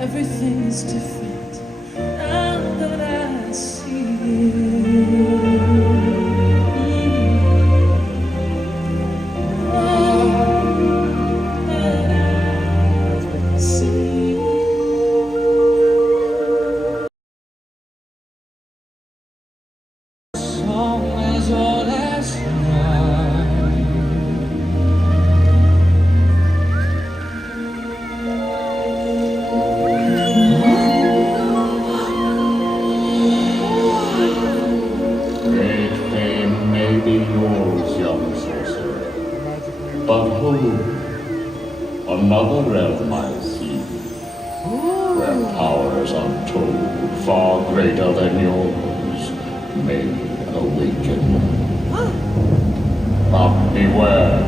Everything's different now that I see it. Another realm I see, where powers untold, far greater than yours, may awaken. But beware,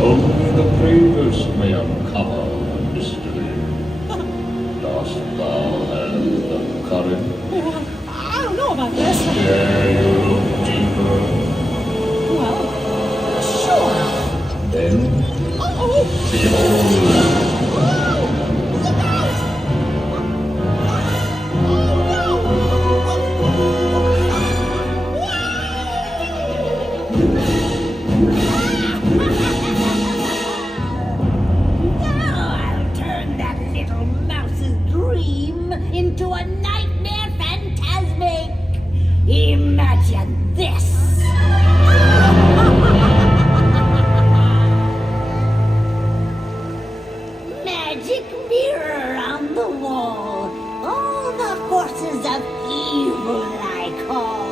only the bravest may uncover the mystery. Dost thou have the courage? I don't know about this. Dare you look deeper? Well, sure. Then Uh-oh! behold. Look out! Now I'll turn that little mouse's dream into a nightmare Fantasmic. Imagine this. Magic mirror on the wall. All the forces of evil I call.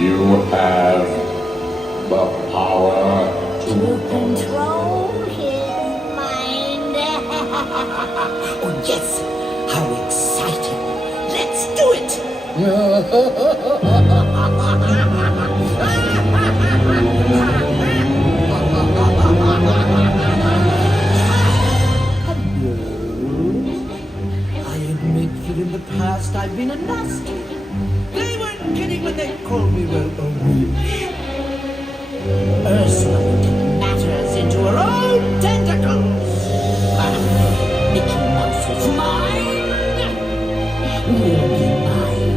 You have the power To control his mind. Oh, yes! How exciting! Let's do it! I admit that in the past I've been a nasty. They weren't kidding when they called me, well, a witch. Ursula took matters into her own tentacles. Mickey Mouse is mine. Will be mine.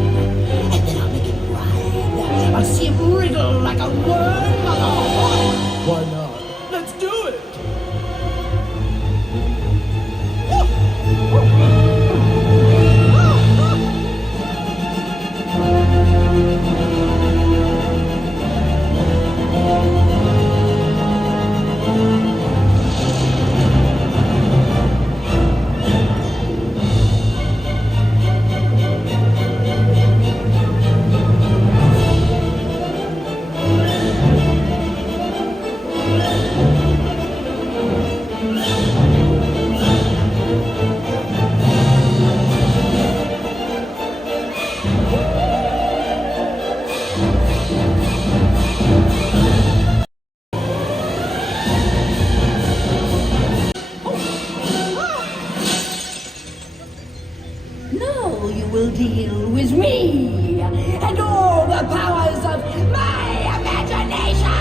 And then I'll make him rhyme. I'll see him wriggle like a worm. Why not? Let's do it. Now you will deal with me and all the powers of my imagination.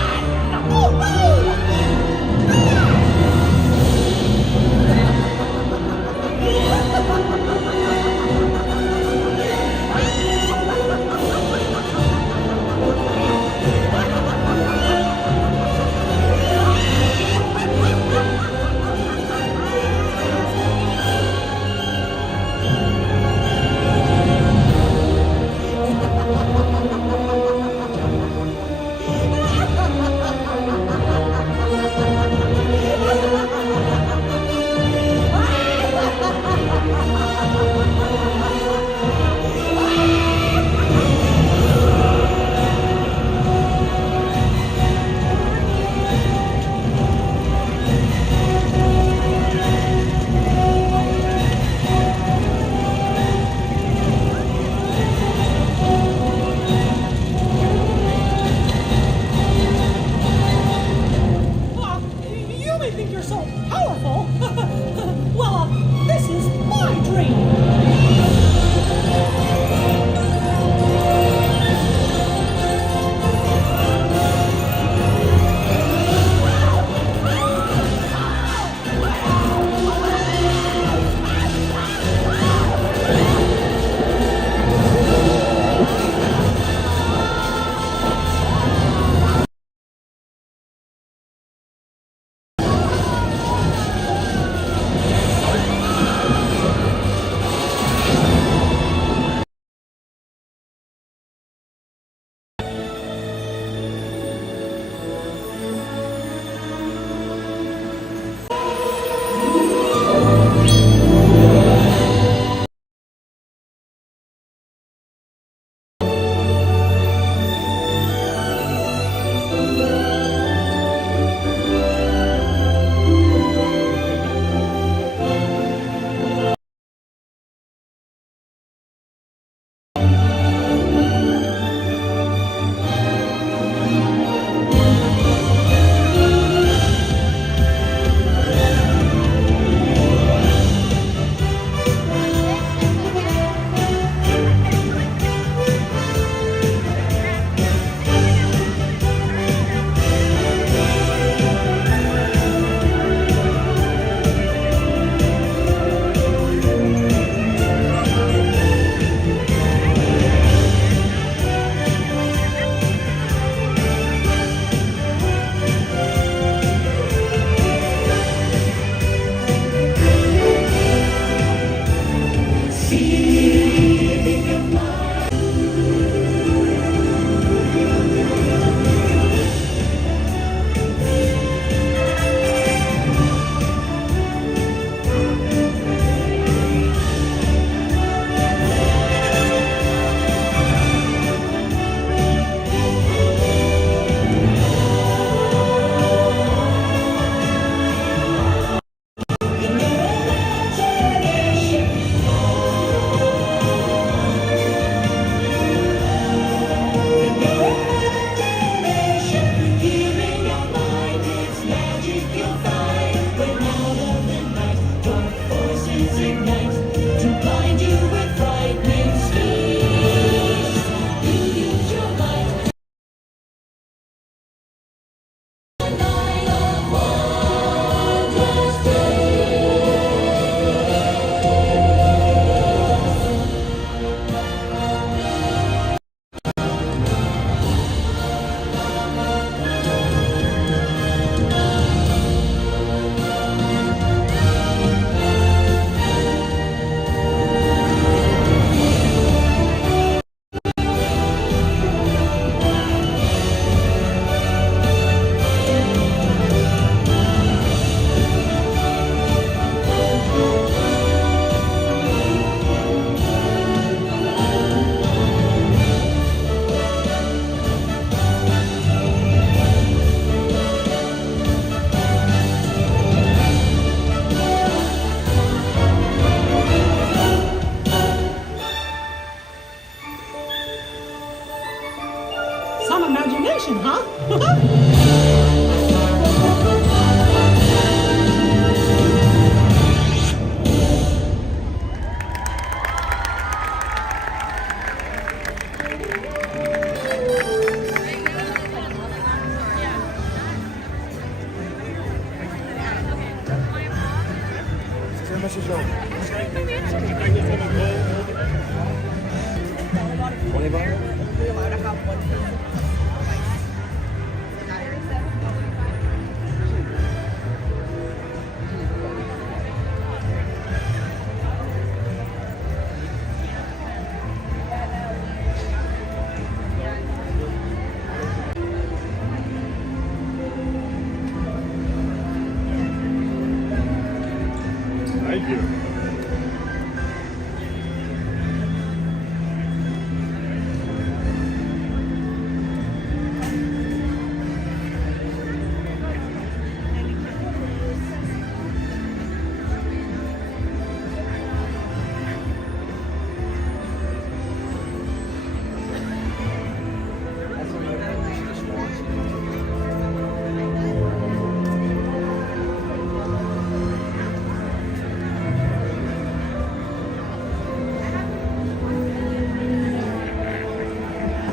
Thank you.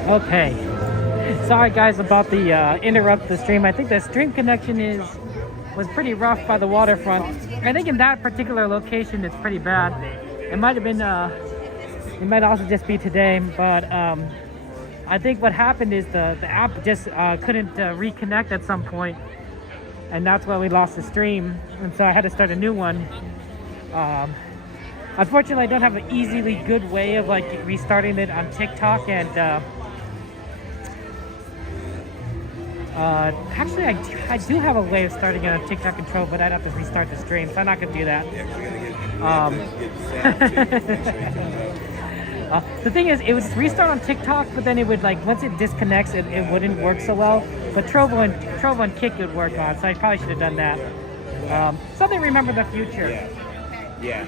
Okay, sorry guys about the interrupt the stream. I think the stream connection was pretty rough by the waterfront. I think in that particular location it's pretty bad. It might have been it might also just be today, but I think what happened is the app just couldn't reconnect at some point, and that's why we lost the stream, and so I had to start a new one. Unfortunately, I don't have an easily good way of like restarting it on TikTok, and actually I do have a way of starting it on TikTok control, but I'd have to restart the stream, so I'm not gonna do that. The thing is, it would restart on TikTok, but then it would, like, once it disconnects, it wouldn't work so well. But Trovo and Kick would work on, so I probably should have done that. Something to remember in the future. Yeah.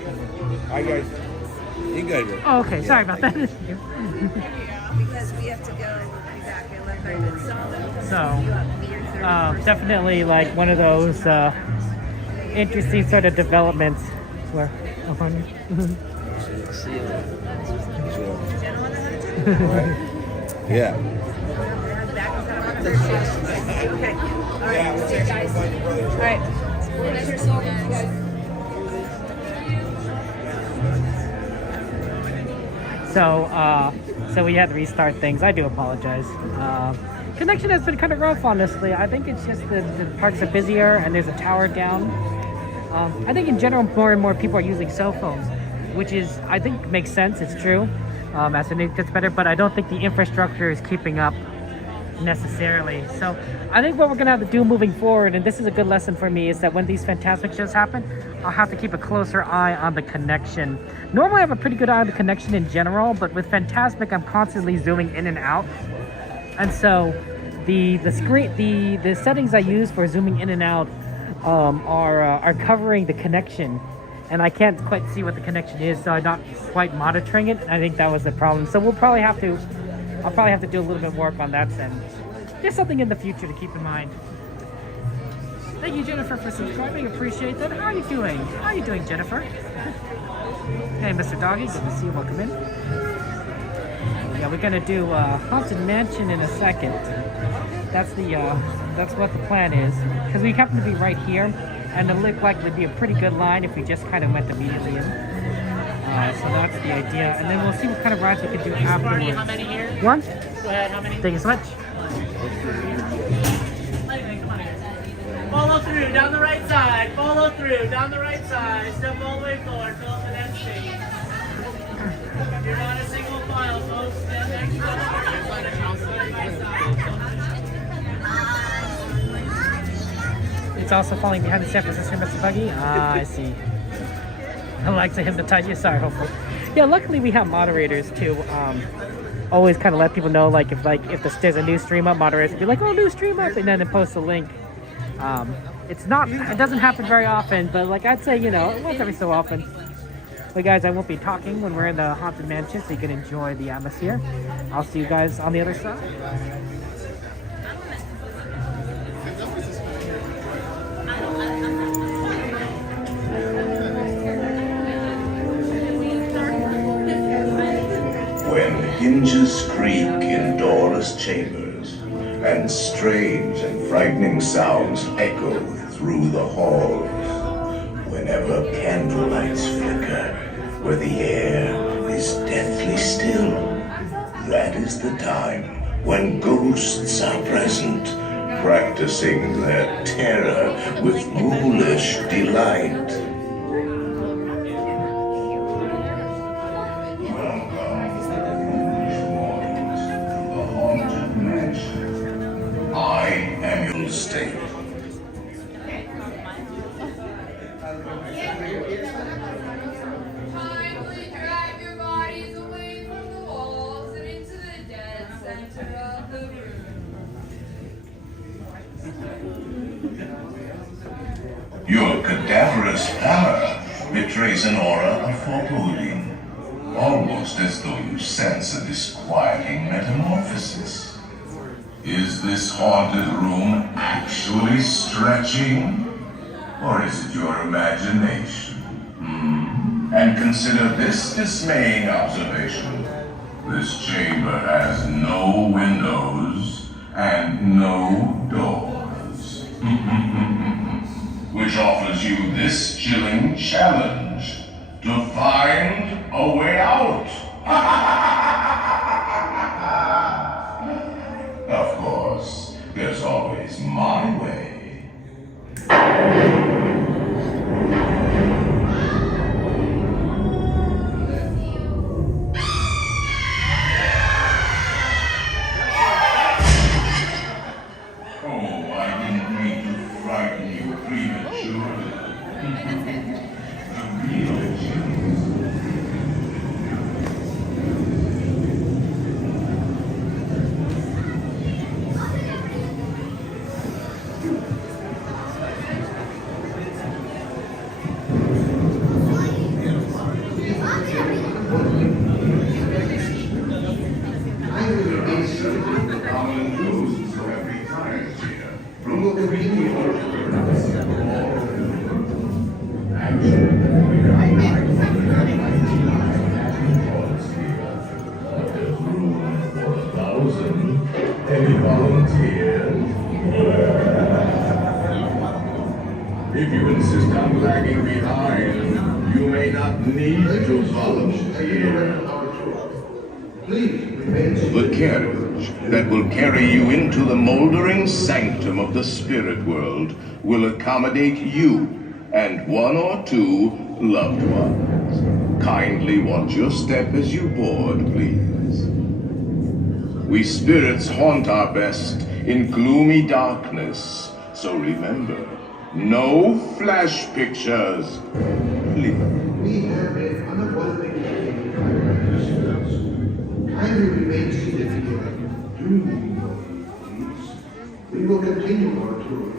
All right, guys. You good, bro? Oh, okay. Sorry about that. Because we have to go and be back at 11:30. So, definitely like one of those interesting sort of developments where. Yeah. Okay. All right. See you guys. All right. Pleasure seeing you guys. So we had to restart things. I do apologize. Connection has been kind of rough, honestly. I think it's just the parks are busier and there's a tower down. I think in general, more and more people are using cell phones, which is, I think, makes sense. It's true. As the net gets better, but I don't think the infrastructure is keeping up necessarily. So I think what we're gonna have to do moving forward, and this is a good lesson for me, is that when these Fantasmic shows happen, I'll have to keep a closer eye on the connection. Normally I have a pretty good eye on the connection in general, but with Fantasmic I'm constantly zooming in and out, and so the settings I use for zooming in and out are covering the connection, and I can't quite see what the connection is, so I'm not quite monitoring it. I think that was the problem. So I'll probably have to do a little bit work on that then. Just something in the future to keep in mind. Thank you, Jennifer, for subscribing. Appreciate that. How are you doing? How are you doing, Jennifer? Hey, Mr. Doggy, good to see you. Welcome in. Yeah, we're gonna do Haunted Mansion in a second. That's what the plan is, because we happen to be right here, and it looked like it'd be a pretty good line if we just kind of went immediately in. So that's the idea, and then we'll see what kind of rides we can do afterwards. How many here? One? Go ahead, how many? Thank you so much. Follow through, down the right side. Follow through, down the right side. Step all the way forward, fill up the next seat. You're not a single file, folks. Stand next to the It's also falling behind the step. Is this Mr. Buggy? Ah, I see. I like to hypnotize you. Sorry, hopefully. Yeah, luckily we have moderators too. Always kind of let people know, like if there's a new stream up, moderators will be like, "Oh, new stream up," and then post a link. It doesn't happen very often, but like I'd say, once every so often. But guys, I won't be talking when we're in the Haunted Mansion, so you can enjoy the atmosphere. I'll see you guys on the other side. When hinges creak in doorless chambers, and strange and frightening sounds echo through the halls, when whenever candlelights flicker, where the air is deathly still, that is the time when ghosts are present, practicing their terror with ghoulish delight. I am your state. Kindly drag your bodies away from the walls and into the dead center of the room. Your cadaverous pallor betrays an aura of foreboding, almost as though you sense a disquieting metamorphosis. Is this haunted room actually stretching? Or is it your imagination? And consider this dismaying observation. This chamber has no windows and no doors. Which offers you this chilling challenge to find a way out. Of course, there's always my way. If you insist on lagging behind, you may not need to volunteer. The carriage that will carry you into the moldering sanctum of the spirit world will accommodate you and one or two loved ones. Kindly watch your step as you board, please. We spirits haunt our best in gloomy darkness, so remember, no flash pictures, please. We have been unavoidably kindly remain seated here. We will continue our tour.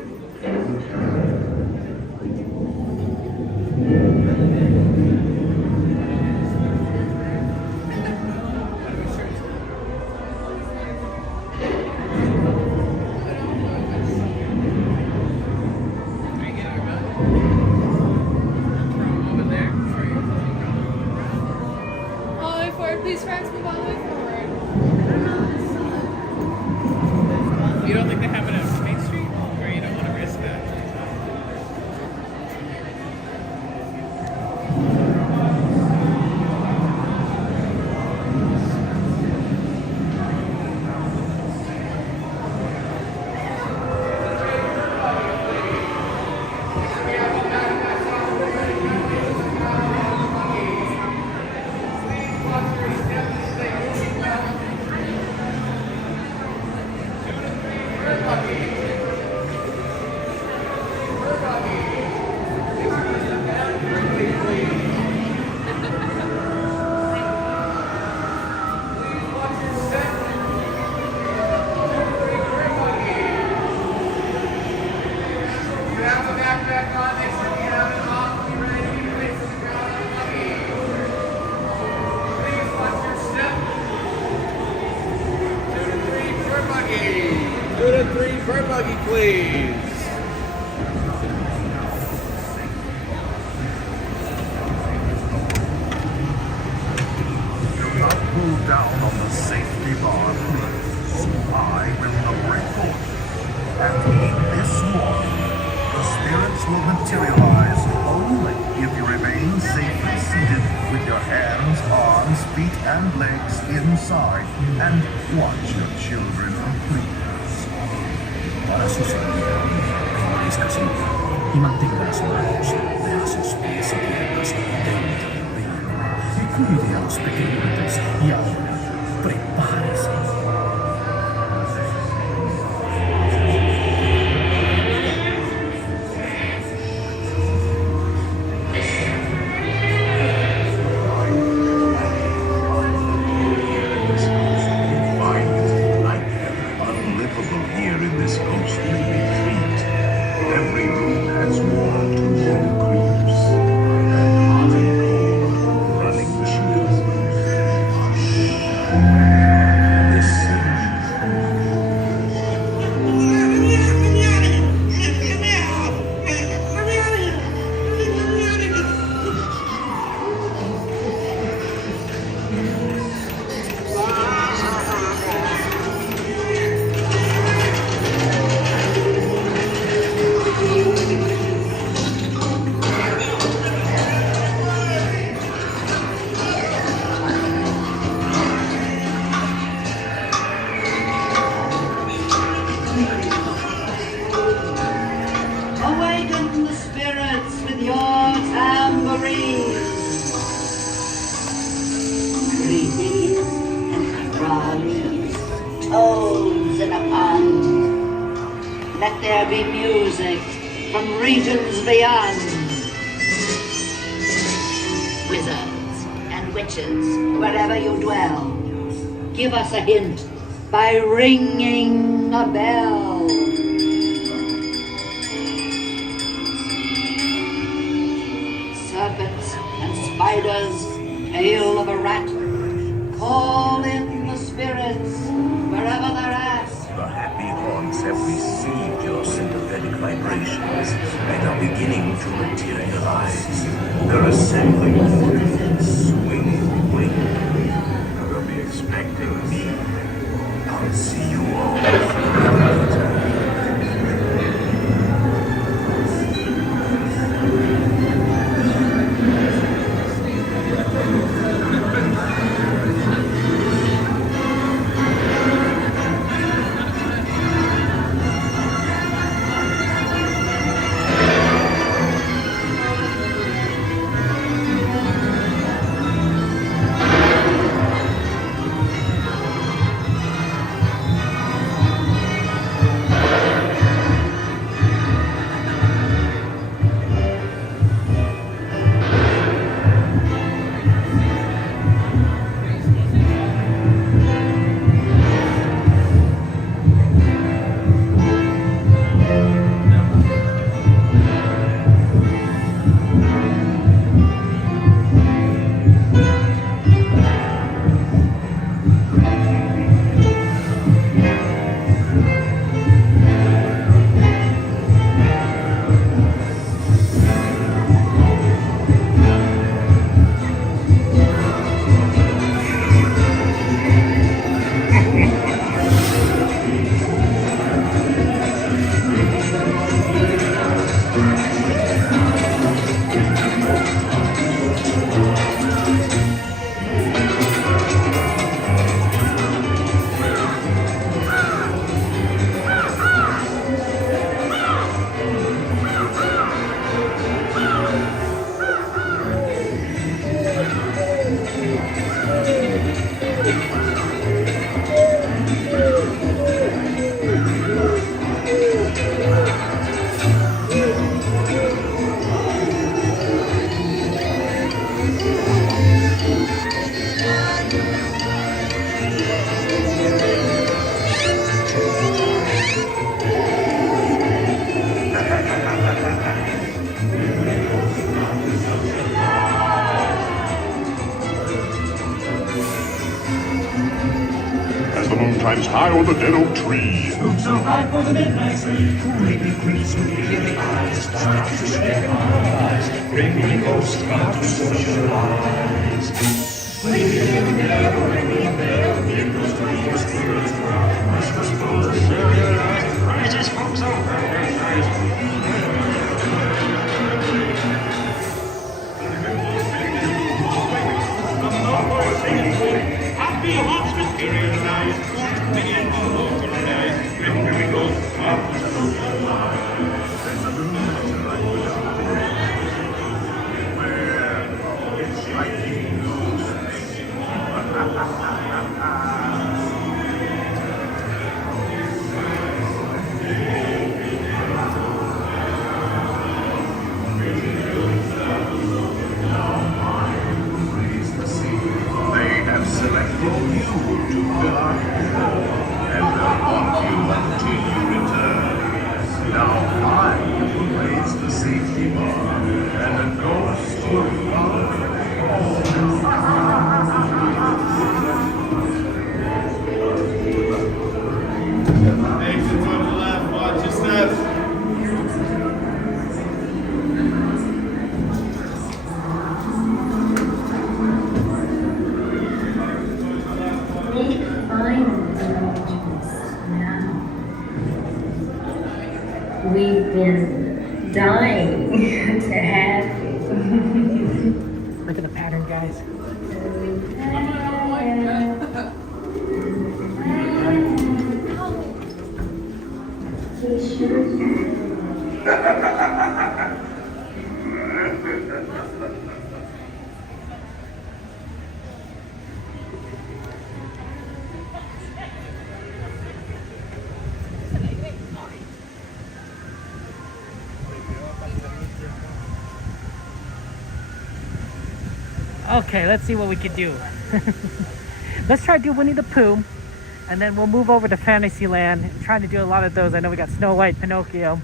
Please, friends, move all the way forward. You don't think they have it at Main Street? Or you don't want to risk that? Please. Do not pull down on the safety bar, please. I will operate forth. And in this morning, the spirits will materialize only feet and legs inside and watch your children please. Para susunod, alis kasi imantinggal sa manos de sus pies y piernas dentro del vehículo y cuide a los pequeñitos y ahora prepárese. Let there be music from regions beyond. Wizards and witches, wherever you dwell, give us a hint by ringing a bell. Serpents and spiders, tail of a rat, call in the spirits wherever they're at. The happy haunts have received your sympathetic vibrations and are beginning to materialize. They're assembling for swing wing. They'll be expecting me. I'll see you all later. Climbs high on the dead oak tree. Spook so high for the midnight tree. Creepy creeps with peering eyes. Start to share our eyes. Bring me ghosts come to socialize. Sleeping in the air, ringing bell. Here goes the evil spirits. Christmas full of serialized prizes from some Singing until you return. Now I will raise the safety bar, and the ghost will follow. Exit to the left, watch your steps. We've been dying to have you. Look at the pattern, guys. Okay, let's see what we can do. Let's try to do Winnie the Pooh, and then we'll move over to Fantasyland, trying to do a lot of those. I know we got Snow White, Pinocchio,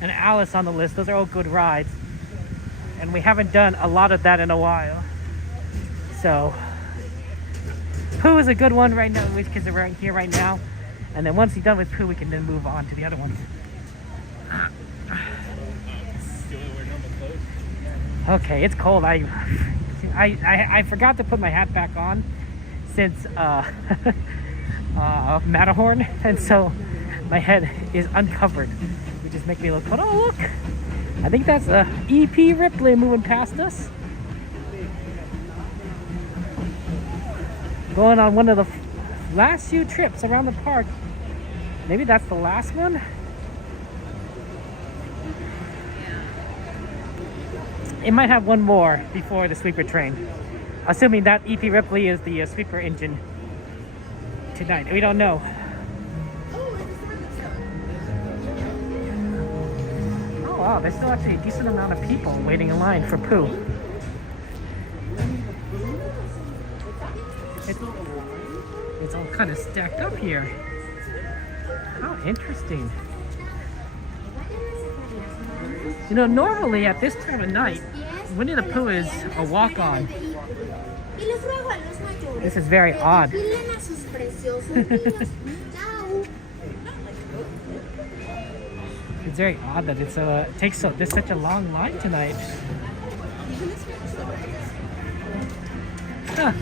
and Alice on the list. Those are all good rides, and we haven't done a lot of that in a while. So Pooh is a good one right now, because we're right here right now, and then once we're done with Pooh, we can then move on to the other ones. Okay, it's cold. I forgot to put my hat back on since Matterhorn, and so my head is uncovered, which just makes me look. Oh, look! I think that's EP Ripley moving past us, going on one of the last few trips around the park. Maybe that's the last one. It might have one more before the sweeper train, assuming that EP Ripley is the sweeper engine tonight. We don't know. Oh wow, there's still actually a decent amount of people waiting in line for Pooh. It's all kind of stacked up here. How interesting. You know, normally at this time of night, Winnie the Pooh is a walk-on. This is very odd. It's very odd that it's takes there's such a long line tonight. Huh.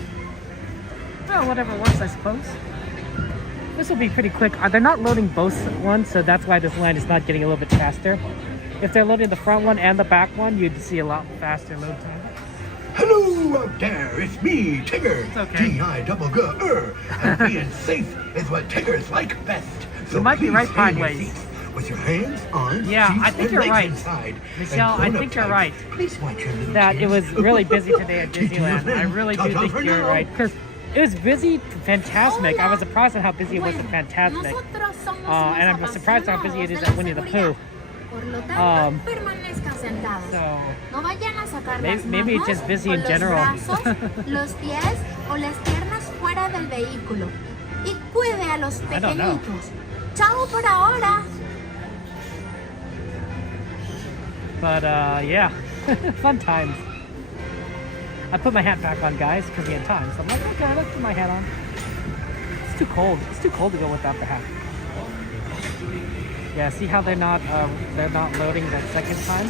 Well, whatever works, I suppose. This will be pretty quick. They're not loading both ones, so that's why this line is not getting a little bit faster. If they're loading the front one and the back one, you'd see a lot faster load time. Hello out there, it's me, Tigger. It's okay. G-I-double-G-er. And being safe is what Tiggers like best. So you might be right, stay in your Pineways. seats with your hands, arms, Yeah, feet, I think and you're legs right. inside. Michelle, And I grown-up think you're types, right. Please watch your little That it chins. was really busy today at Disneyland. I really do Ta-ta think for you're now. right. Because it was busy to Fantasmic. I was surprised at how busy it was at Fantasmic. And I'm surprised how busy it is at Winnie the Pooh. So maybe it's just busy in general. Los pies o las piernas fuera del vehículo. Y cuide a los I don't know. pequeñitos. Chao por ahora. But yeah, fun times. I put my hat back on, guys, because we had time. So I'm like, okay, let's put my hat on. It's too cold. It's too cold to go without the hat. Yeah, see how they're not loading that second time?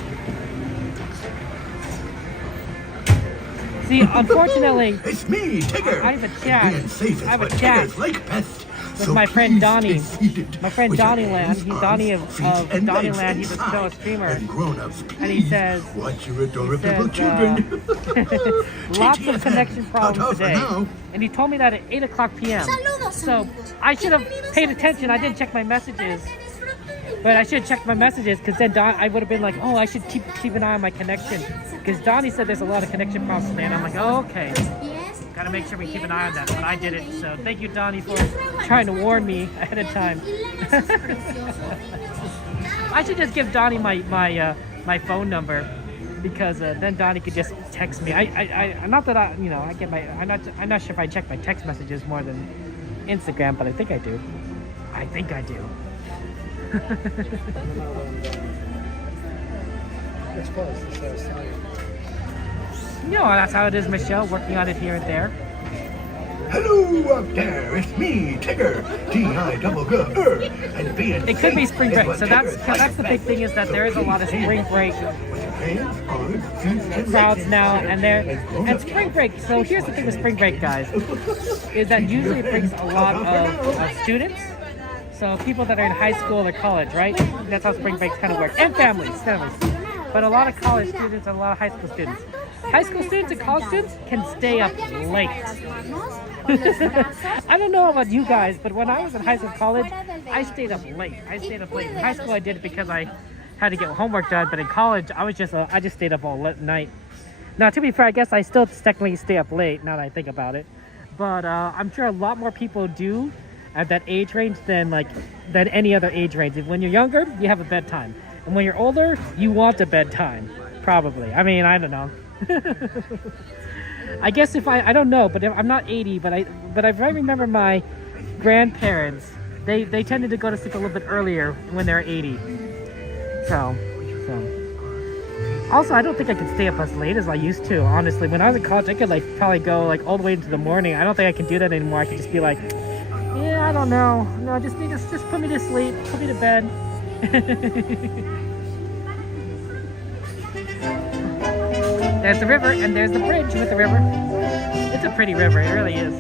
See, unfortunately, It's me, Tigger. I have a chat. And being safe is I have a what chat Tiggers like best. with So my friend please Donnie. stay seated My friend with your Donnieland. hands, He's arms, Donnie of feet, and legs Donnieland. He's a inside. streamer. And grown-ups, And he please says, watch your adorable children. lots of connection problems Ta-ta for today. now. And he told me that at 8 o'clock p.m. So I should have paid attention. I didn't check my messages. But I should have checked my messages, because then I would have been like, oh, I should keep an eye on my connection. Because Donnie said there's a lot of connection problems today. And I'm like, oh, okay. Got to make sure we keep an eye on that. But I did it. So thank you, Donnie, for trying to warn me ahead of time. I should just give Donnie my phone number, because then Donnie could just text me. Not that I get my. I'm not sure if I check my text messages more than Instagram, but I think I do. I think I do. It's close. You know, that's how it is, Michelle, working on it here and there. Hello up there, it's me, Tigger, T-I-double-G-R, and being It could be spring break, so that's the big thing is that there is a lot of spring break crowds now, and spring break. So here's the thing with spring break, guys, is that usually it brings a lot of students. So people that are in high school or college, right? That's how spring breaks kind of work, and families. But a lot of college students and a lot of high school students. High school students and college students can stay up late. I don't know about you guys, but when I was in high school and college, I stayed up late. In high school, I did it because I had to get homework done, but in college, I just stayed up all night. Now, to be fair, I guess I still technically stay up late, now that I think about it. But I'm sure a lot more people do at that age range than any other age range. When you're younger, you have a bedtime. And when you're older, you want a bedtime, probably. I mean, I don't know. I guess I don't know, but I'm not 80, but if I remember my grandparents, they tended to go to sleep a little bit earlier when they're 80. So. Also, I don't think I could stay up as late as I used to, honestly. When I was in college, I could probably go all the way into the morning. I don't think I can do that anymore. I could just be like, yeah, I don't know. No, just put me to sleep, put me to bed. There's the river, and there's the bridge with the river. It's a pretty river, it really is.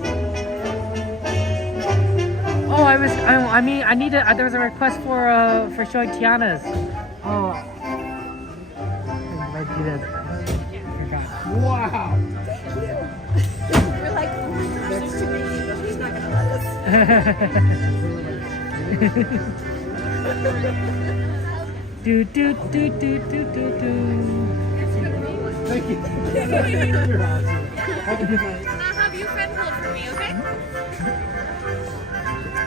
Oh, I needed. There was a request for showing Tiana's. Oh, I do that. Wow. We're like, oh my gosh, there's too many, but she's not gonna let us. Do. Thank you. You're awesome. Have a good night. Now have you friend hold for me, okay?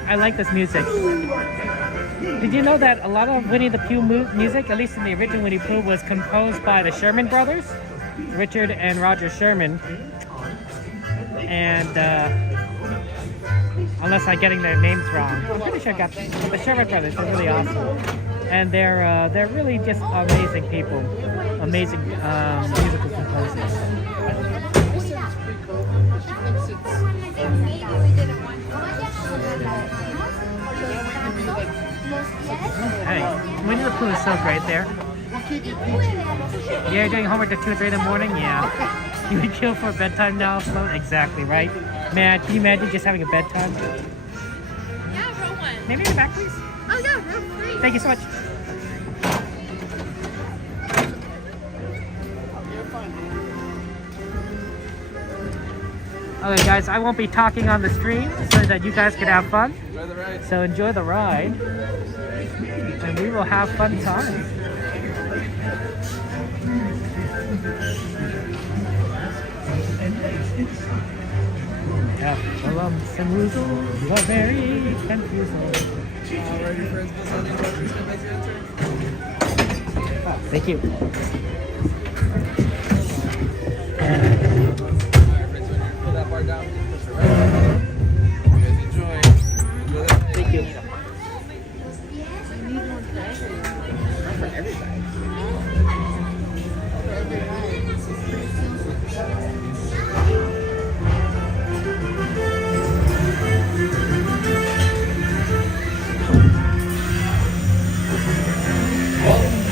I like this music. Did you know that a lot of Winnie the Pooh music, at least in the original Winnie the Pooh, was composed by the Sherman brothers, Richard and Roger Sherman, and unless I'm getting their names wrong, I'm pretty sure I got the Sherman brothers. They're really awesome, and they're really just amazing people, amazing musical composers. Hey, Winnie the Pooh is so great there. Yeah, you're doing homework at 2 or 3 in the morning? Yeah. You would kill for a bedtime now, Flo? Exactly, right? Man, can you imagine just having a bedtime? Yeah, row one. Maybe in the back, please? Oh yeah, row 3. Thank you so much. Okay, guys, I won't be talking on the stream so that you guys can have fun. So enjoy the ride, and we will have fun times. Yeah, the lumps and woozles are very confusing. Oh, thank you. Thank you.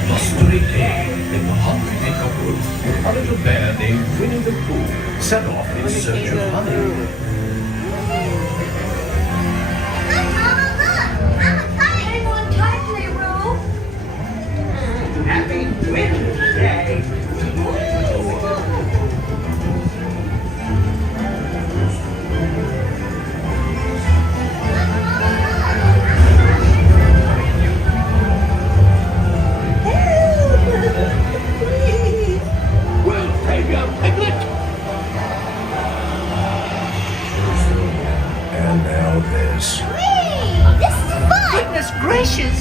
Blustery day in the hungry neighborhood, a little bear named Winnie the Pooh set off in search of honey. Happy Wednesday! Well, Savior Piglet! And now this. This is fun! Goodness gracious!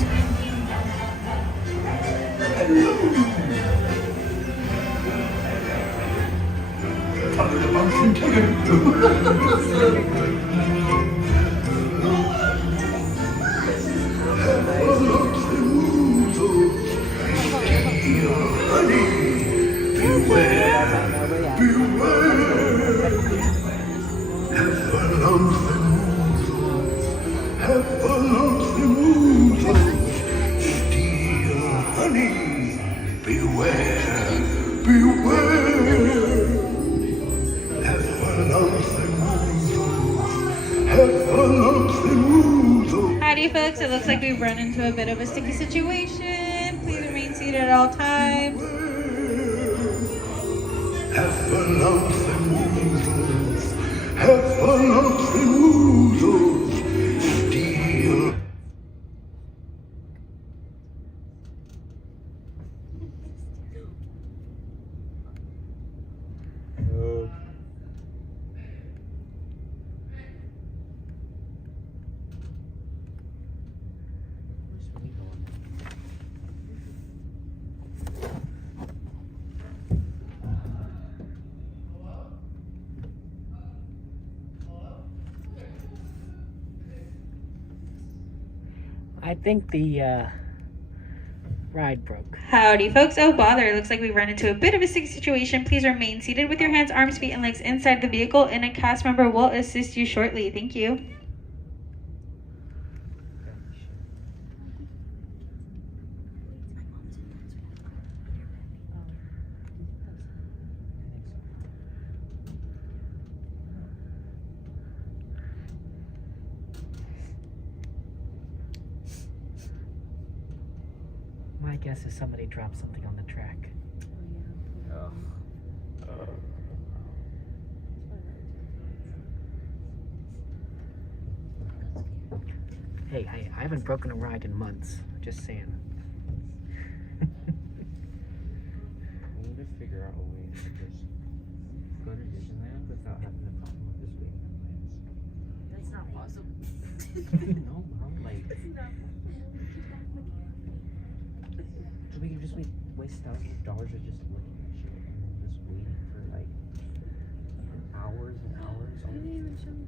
Howdy folks, it looks like we've run into a bit of a sticky situation. Please remain seated at all times. I think the ride broke. Howdy folks, oh bother, it looks like we've run into a bit of a sticky situation. Please remain seated with your hands, arms, feet, and legs inside the vehicle, and a cast member will assist you shortly. Thank you. My guess is somebody dropped something on the track. Hey, I haven't broken a ride in months. Just saying. We need to figure out a way to just go to Disneyland without having a problem with this waiting in lines. That's not possible. No, bro, like. So we can just waste thousands of dollars of just looking at shit and then just waiting for like hours and hours. I didn't even show me.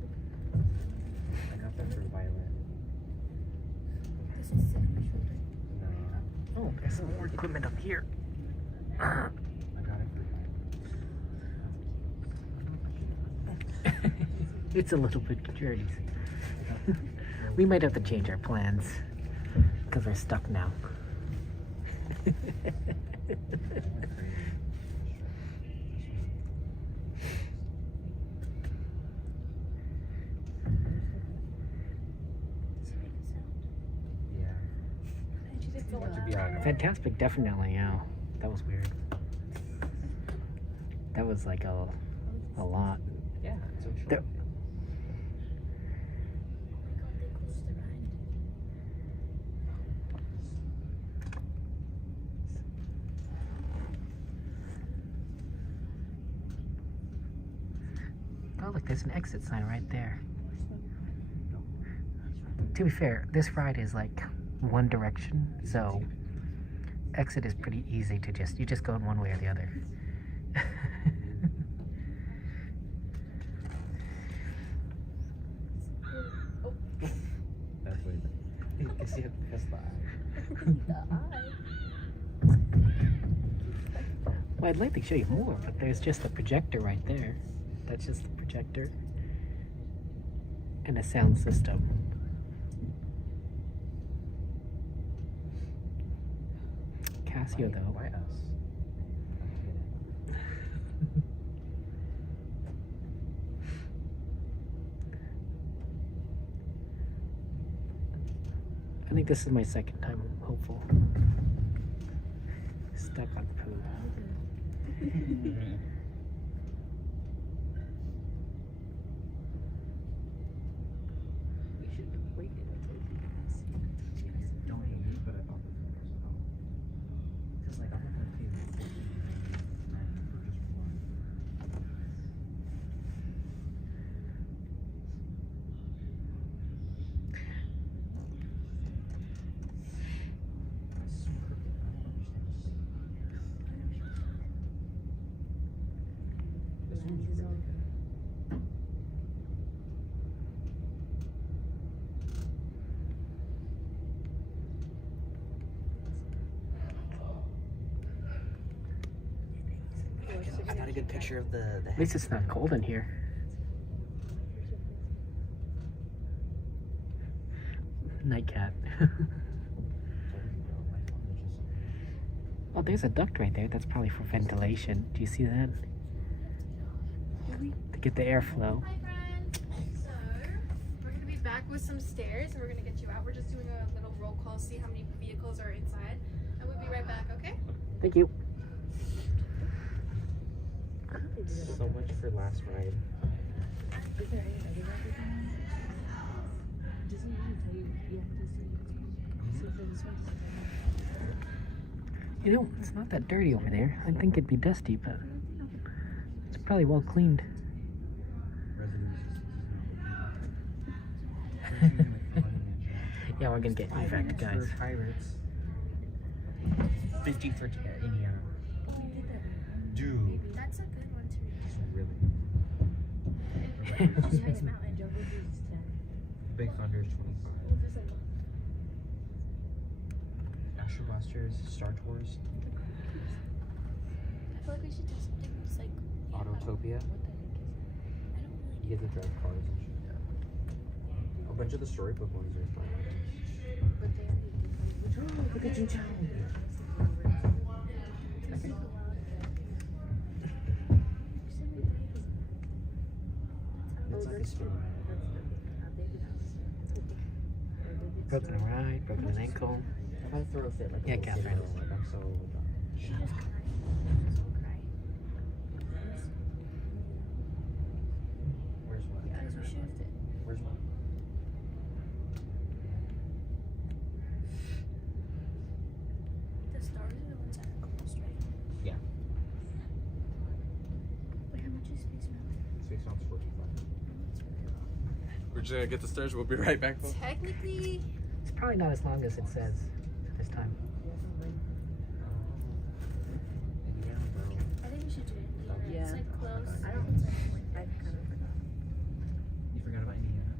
I got that for Violet. Oh, there's some more equipment up here. I got it for Violet. It's a little bit journey. We might have to change our plans because we're stuck now. Fantasmic, definitely, yeah. That was weird. That was like a lot. Yeah, so There- Oh, look, there's an exit sign right there. To be fair, this ride is like one direction, so exit is pretty easy to you just go in one way or the other. That's what you can see it past the Well, I'd like to show you more, but there's just a projector right there. That's just the projector. And a sound system. Casio, though. Why us? I think this is my second time hopeful. Stuck on poo. I got a good picture of the At least it's not cold in here. Nightcat. Oh, there's a duct right there. That's probably for ventilation. Do you see that? To get the airflow. Hi friends. So we're gonna be back with some stairs and we're gonna get you out. We're just doing a little roll call, see how many vehicles are inside. And we'll be right back, okay? Thank you. So much for last ride. Is there any other record? Doesn't usually tell you you have to see. So for this one, You know, it's not that dirty over there. I think it'd be dusty, but it's probably well cleaned. Yeah, we're gonna get evac, guys. Pirates. 50 for Indiana. Dude. That's a good one to read. Really. Space Mountain, Jungle Cruise is 10. Big Thunder is 25. Astro Blasters, Star Tours, I feel like we should do something that's like Autotopia. You get to drive cars and shit. A bunch of the storybook ones are fun. Look at you, Chow. It's like a spin. Broken a ride, broken an ankle. If I throw a fit like Yeah, a little Catherine. kiddo, like I'm so Where's one? Guys, we should have Where's one? the stars are the ones that are closed, right? Yeah. Wait, how much is Space Mountain? Space Mountain's 45. We're just gonna get the stairs. We'll be right back. Folks. Technically, It's probably not as long as it says this time. I think we should do it. Yeah. It's like close. I don't. I kind of forgot. You forgot about Indiana?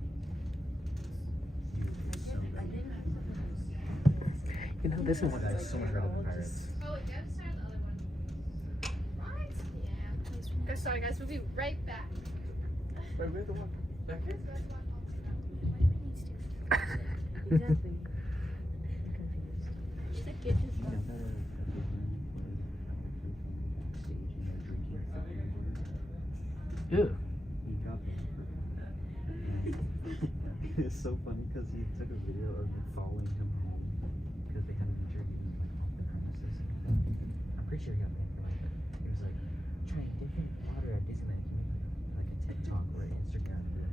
Dude, it's so good. You know, this is That's so much better than Pirates. Oh, wait, you have to start the other one. What? Yeah. Guys, sorry guys, we'll be right back. Wait, where's the one? Back here? Exactly. She's like, get this one. Ew. It's so funny because he took a video of them following him home because they had a drinking like off the premises. I'm pretty sure he got banned for like that. He was like trying different water at Disneyland. He made like a TikTok or an Instagram video,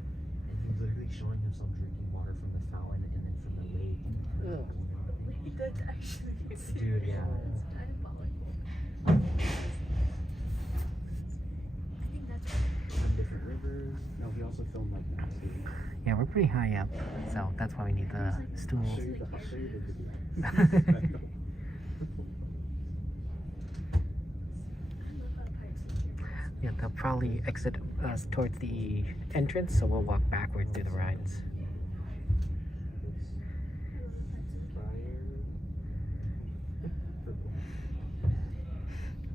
and he was literally showing himself drinking water from the fountain and then from the lake. Wait, that's actually Dude, yeah. It's diabolical. I think that's Some different rivers. No, he also filmed like that too. Yeah, we're pretty high up, so that's why we need the stools. I'll show you the video. Yeah, they'll probably exit us towards the entrance, so we'll walk backward through the rides.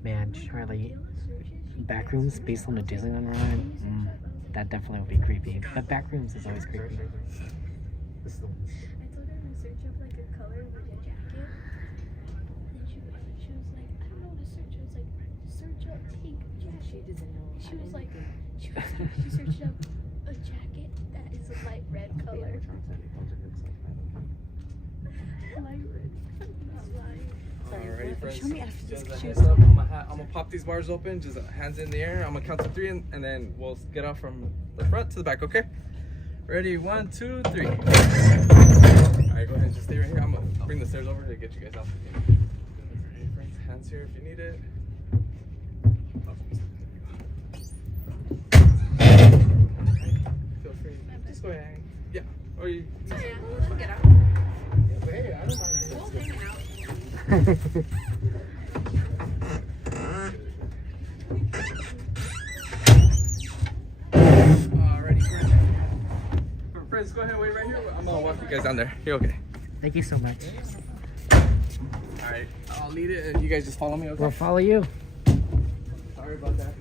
Man, Charlie, backrooms based on the Disneyland ride, that definitely would be creepy. But backrooms is always creepy. This is the one. I told her to search up like a color with a jacket. And she was like, I don't know what to search. I was like, search up pink jacket. She doesn't know. She was like, she searched up a jacket that is a light red color. Light red. Not lying. Alrighty, friends. Show me after this. Just a heads up. I'm gonna pop these bars open. Just hands in the air. I'm gonna count to 3, and then we'll get off from the front to the back. Okay? Ready? 1, 2, 3. All right, go ahead and just stay right here. I'm gonna bring the stairs over to get you guys out. Ready, friends? Hands here if you need it. Feel free. Just go ahead. Yeah. Or you. Yeah, we'll get out. Yeah, but hey, I don't mind. We'll hang it out. Alrighty, friends, go ahead, wait right here. I'm gonna walk you guys down there. You're okay. Thank you so much. Alright, I'll lead it and you guys just follow me, okay? We'll follow you. Sorry about that.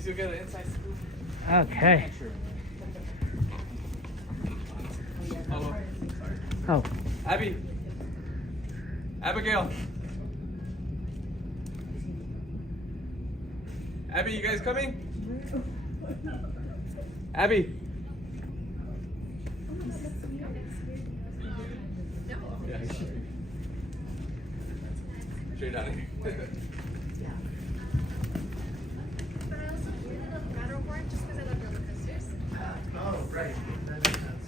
least you'll get an inside scoop. Okay. Hello. Oh. Abby. Abigail. Abby, you guys coming? Abby. Straight down here. But I also really love Matterhorn just because I love roller coasters. Oh, right. That makes sense.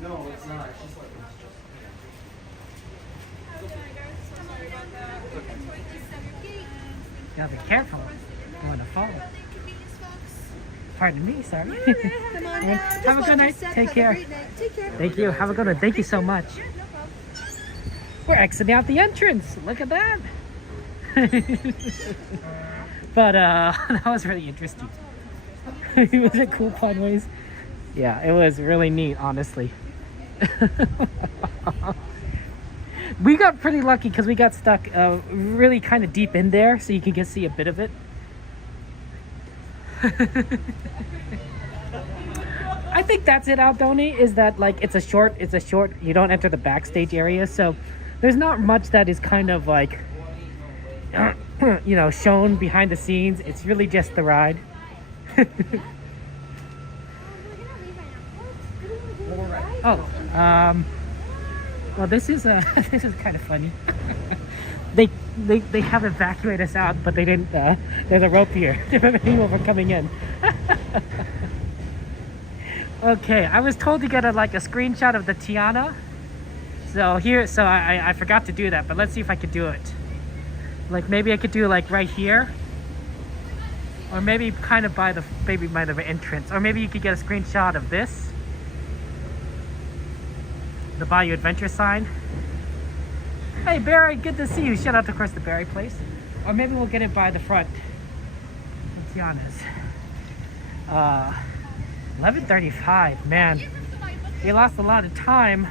No, it's not. It's just like Gotta be careful. You want to fall. Pardon me, sorry. Come on down. Have a good night. Take care. Take care. Thank you. Have a good one. Thank you so much. We're exiting out the entrance. Look at that. But that was really interesting. It was a cool fun ways. Yeah, it was really neat, honestly. We got pretty lucky because we got stuck really kind of deep in there, so you can get see a bit of it. I think that's it, Aldoni, is that like it's a short, you don't enter the backstage area, so there's not much that is kind of like you know, shown behind the scenes. It's really just the ride. Oh, well, this is this is kind of funny. They have evacuated us out, but they didn't. There's a rope here to prevent anyone from coming in. Okay, I was told to get a screenshot of the Tiana. So here, I forgot to do that, but let's see if I could do it. Like maybe I could do like right here, or maybe kind of by the entrance, or maybe you could get a screenshot of this. The Bayou Adventure sign. Hey Barry, good to see you. Shout out to, of course, the Barry place. Or maybe we'll get it by the front. Tiana's. 11:35. Man, we lost a lot of time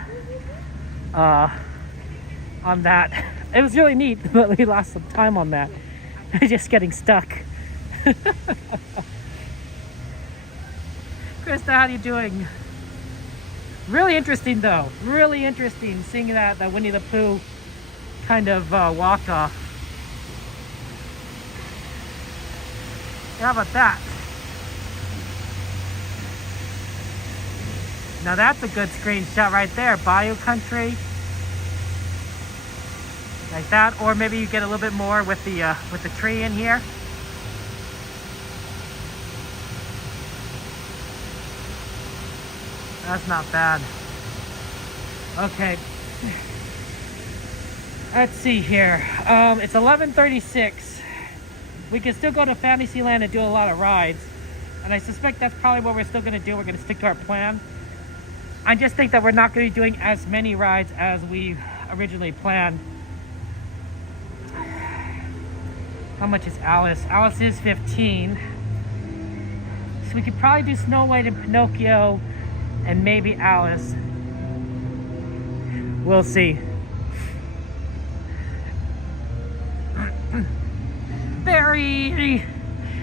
on that. It was really neat, but we lost some time on that. Just getting stuck. Krista, how are you doing? Really interesting though, really interesting seeing that Winnie the Pooh kind of walk off. How about that? Now that's a good screenshot right there, Bayou Country. Like that, or maybe you get a little bit more with the tree in here. That's not bad. Okay. Let's see here. It's 11:36. We can still go to Fantasyland and do a lot of rides. And I suspect that's probably what we're still going to do. We're going to stick to our plan. I just think that we're not going to be doing as many rides as we originally planned. How much is Alice? Alice is 15. So we could probably do Snow White and Pinocchio and maybe Alice. We'll see. Barry!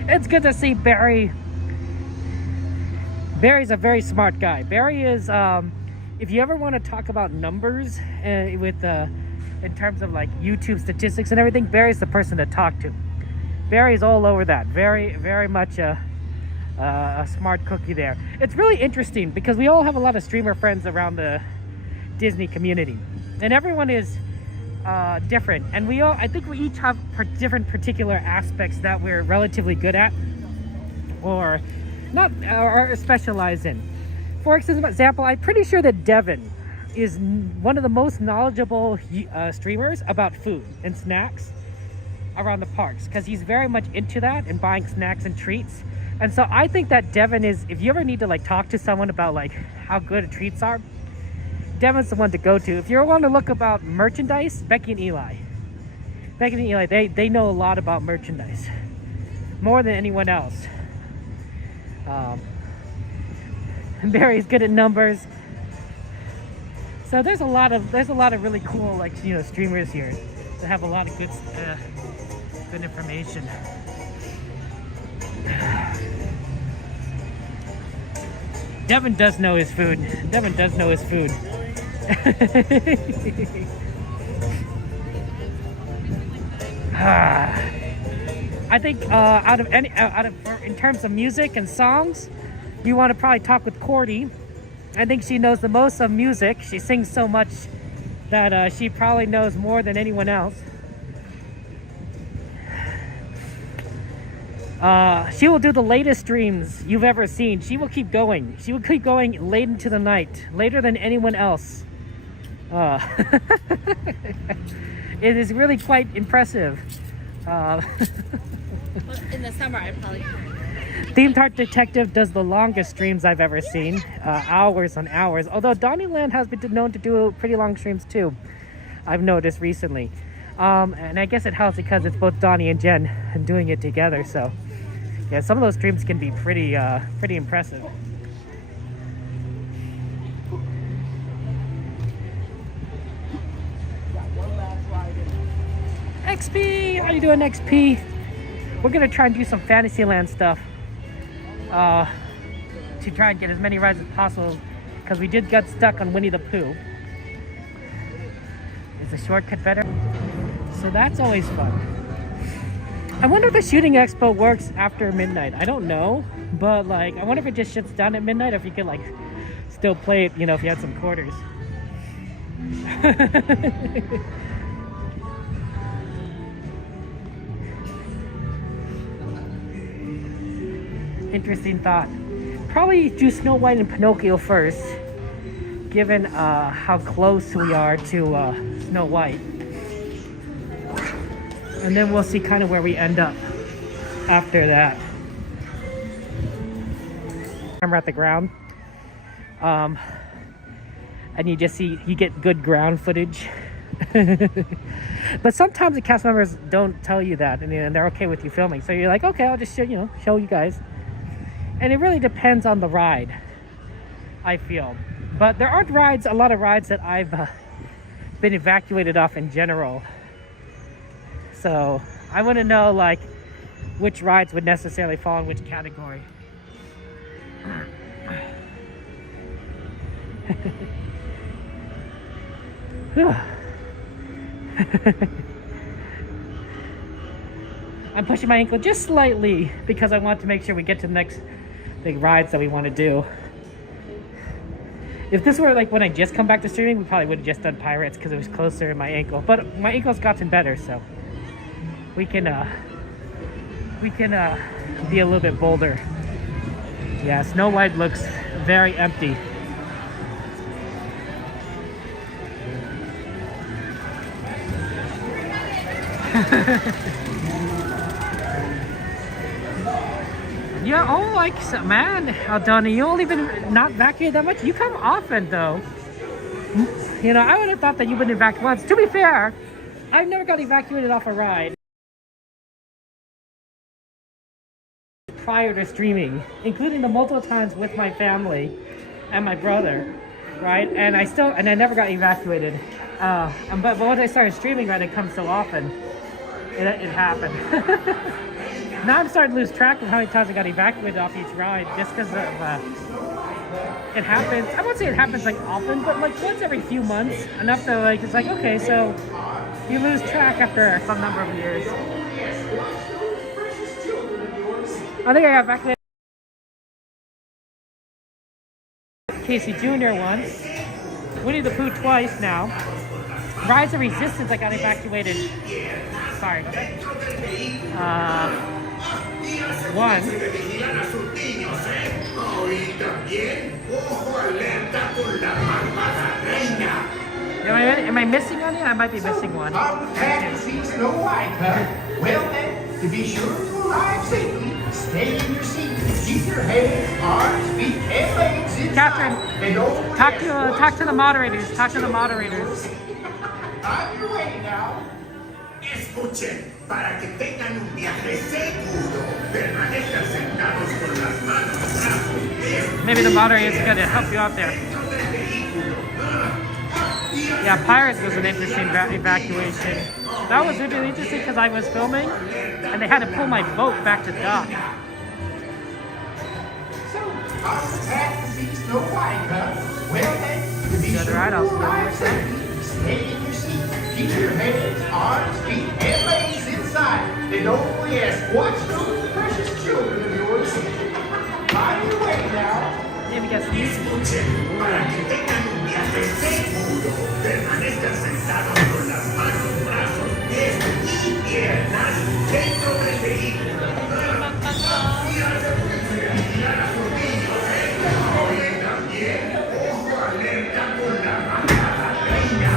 It's good to see Barry. Barry's a very smart guy. Barry is, if you ever want to talk about numbers with in terms of like YouTube statistics and everything, Barry's the person to talk to. Barry's all over that. Very, very much a smart cookie there. It's really interesting because we all have a lot of streamer friends around the Disney community, and everyone is different, and I think we each have different particular aspects that we're relatively good at, or not or specialize in. For example, I'm pretty sure that Devin is one of the most knowledgeable streamers about food and snacks around the parks, because he's very much into that and buying snacks and treats. And so I think that Devin is, if you ever need to like talk to someone about like how good treats are, Devin's the one to go to. If you want to look about merchandise, Becky and Eli, they know a lot about merchandise, more than anyone else. And Barry's good at numbers. So there's a lot of really cool, like, you know, streamers here that have a lot of good information. Devin does know his food. Devin does know his food. I think in terms of music and songs, you want to probably talk with Cordy. I think she knows the most of music. She sings so much that she probably knows more than anyone else. She will do the latest streams you've ever seen. She will keep going. She will keep going late into the night, later than anyone else. It is really quite impressive. Well, in the summer, I probably. Themed Heart Detective does the longest streams I've ever seen, hours on hours. Although Donnyland has been known to do pretty long streams too, I've noticed recently. And I guess it helps because it's both Donnie and Jen doing it together. So yeah, some of those streams can be pretty impressive. XP, how you doing, XP? We're gonna try and do some Fantasyland stuff to try and get as many rides as possible, because we did get stuck on Winnie the Pooh. Is the shortcut better? So that's always fun. I wonder if the shooting expo works after midnight. I don't know, but like, I wonder if it just shuts down at midnight, or if you could like still play it, you know, if you had some quarters. Interesting thought. Probably do Snow White and Pinocchio first, given how close we are to Snow White. And then we'll see kind of where we end up after that. Camera at the ground. And you just see, you get good ground footage. But sometimes the cast members don't tell you that, and they're okay with you filming. So you're like, okay, I'll just show you guys. And it really depends on the ride, I feel. But there aren't a lot of rides that I've been evacuated off in general. So I want to know like which rides would necessarily fall in which category. I'm pushing my ankle just slightly because I want to make sure we get to the next big rides that we want to do. If this were like when I just come back to streaming, we probably would have just done Pirates because it was closer in my ankle. But my ankle's gotten better, so we can be a little bit bolder. Yeah, Snow White looks very empty. Yeah, oh, like, man, Donnie, you only been not evacuated that much? You come often, though. You know, I would have thought that you've been evacuated once. To be fair, I've never got evacuated off a ride prior to streaming, including the multiple times with my family and my brother, right? And I never got evacuated. But once I started streaming, right, it comes so often. It happened. Now I'm starting to lose track of how many times I got evacuated off each ride, just because of it happens. I won't say it happens like often, but like once every few months, enough to like, it's like, okay, so you lose track after some number of years. I think I got evacuated Casey Jr. once, Winnie the Pooh twice now. Rise of Resistance, I got evacuated. Sorry. One. Am I missing any? I might be missing one. Fantasy Snow White, huh? Well then, to be sure to arrive safely, stay in your seat. Keep your head, arms, feet, and legs inside. Catherine, And don't talk to the moderators. Talk to the moderators. On your way now. Escuchen, para que tengan un viaje seguro, permanezcan sentados con las manos, brazos, pies. Maybe the moderator is gonna help you out there. Yeah, Pirates was an interesting evacuation. That was really interesting because I was filming and they had to pull my boat back to dock. So, Fantasy Snow White, huh? Well then, to be sure to arrive safely, stay in your seat. Keep your heads, arms, feet, and legs inside. And don't forget, watch those precious children of yours. On your way now. Maybe get some Escuchen, para que tengan un viaje seguro, permanezcan sentados con las manos, brazos, pies y piernas dentro del vehículo. Oye también, ojo alerta con la manada reina.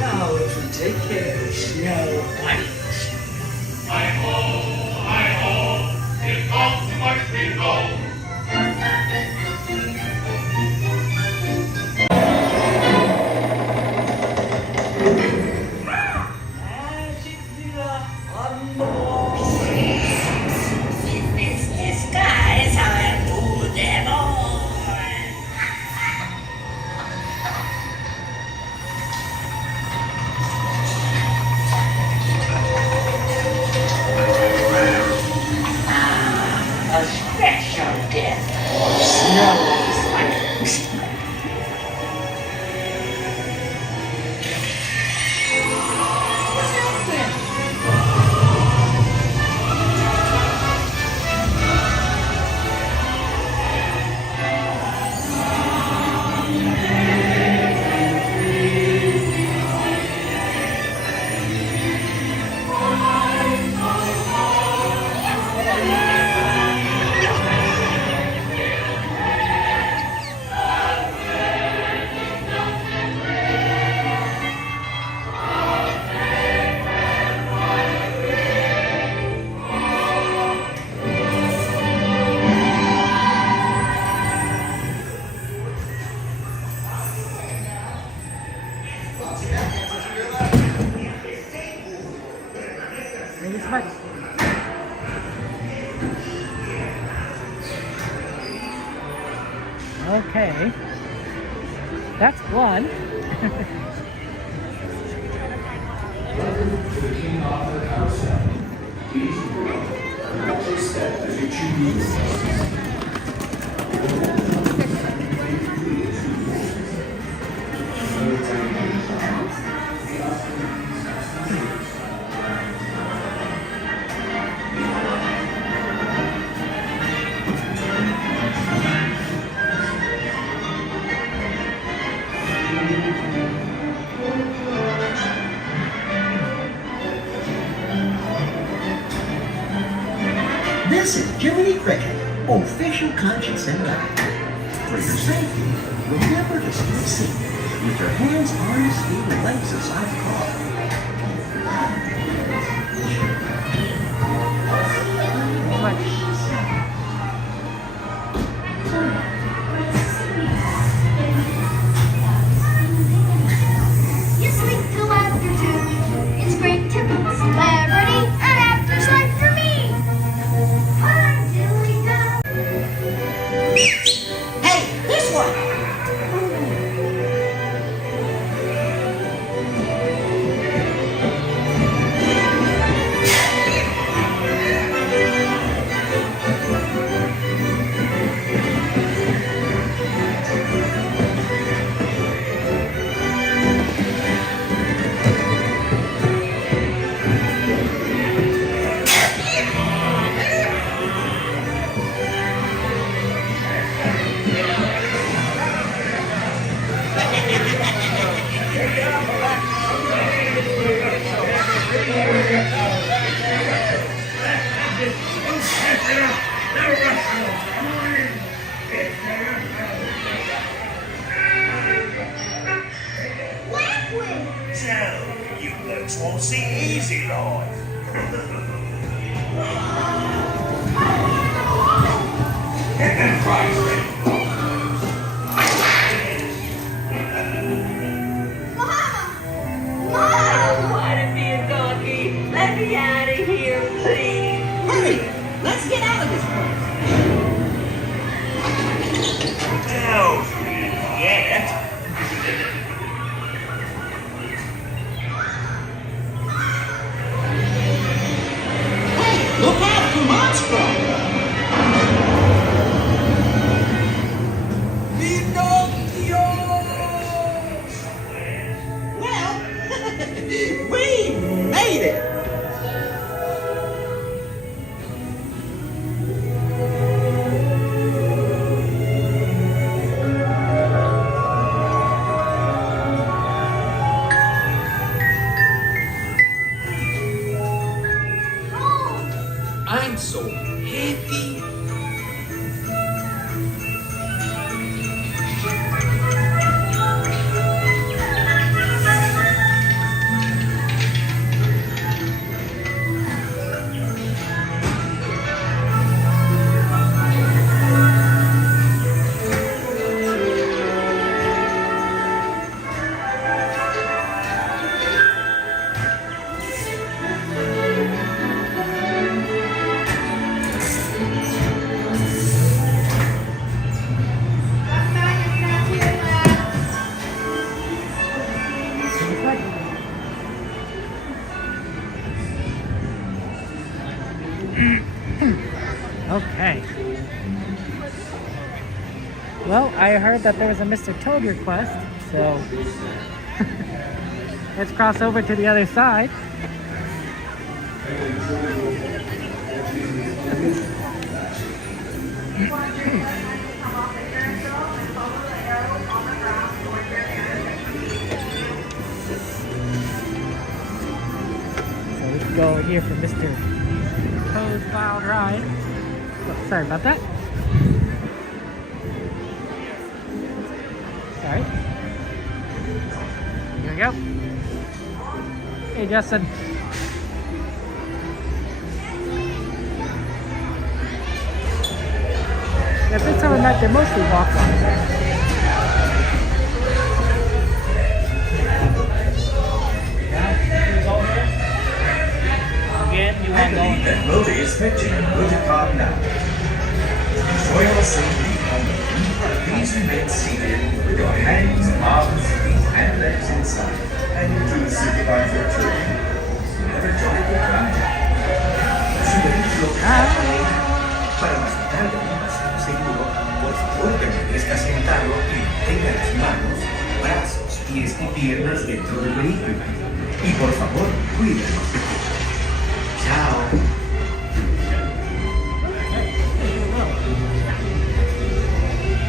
Now if we take care of Snow White. Hi-ho, hi-ho, here comes my people. Magic mirror on the wall. In this disguise, I rule them all. A special death for Snow White. What's happening? Maybe it's my... Okay. That's one. This is Jiminy Cricket, official conscience and guide. For your safety, remember to stay seated with your hands, arms, feet, and legs inside the car. You sleep till after 2. It's great typical celebrity and actor's life for me. I'm doing now. Hey, this one! So, you blokes won't see easy life. I want to be a doggy. Let me out of here, please. Hurry! Let's get out of this place. Don't yet. Look out for monster! Well, we made it! I'm so happy. Okay. Well, I heard that there's a Mr. Toad request, so let's cross over to the other side. So we can go over here for Mr. Toad's Wild Ride. Oh, sorry about that. Sorry. Here we go. Hey, Justin. Yeah, this time of night, they mostly walk on. I believe that Lodi is fetching a motor car now. Enjoy your safety on the roof. Please remain seated with your hands, arms, feet, and legs inside. And do supervise your children. Have a jolly good ride. Para más tarde, más seguro, por favor permanezca sentado y tenga las manos, brazos, pies y piernas dentro del vehículo. Y por favor, cuide a los pequeños. Ciao.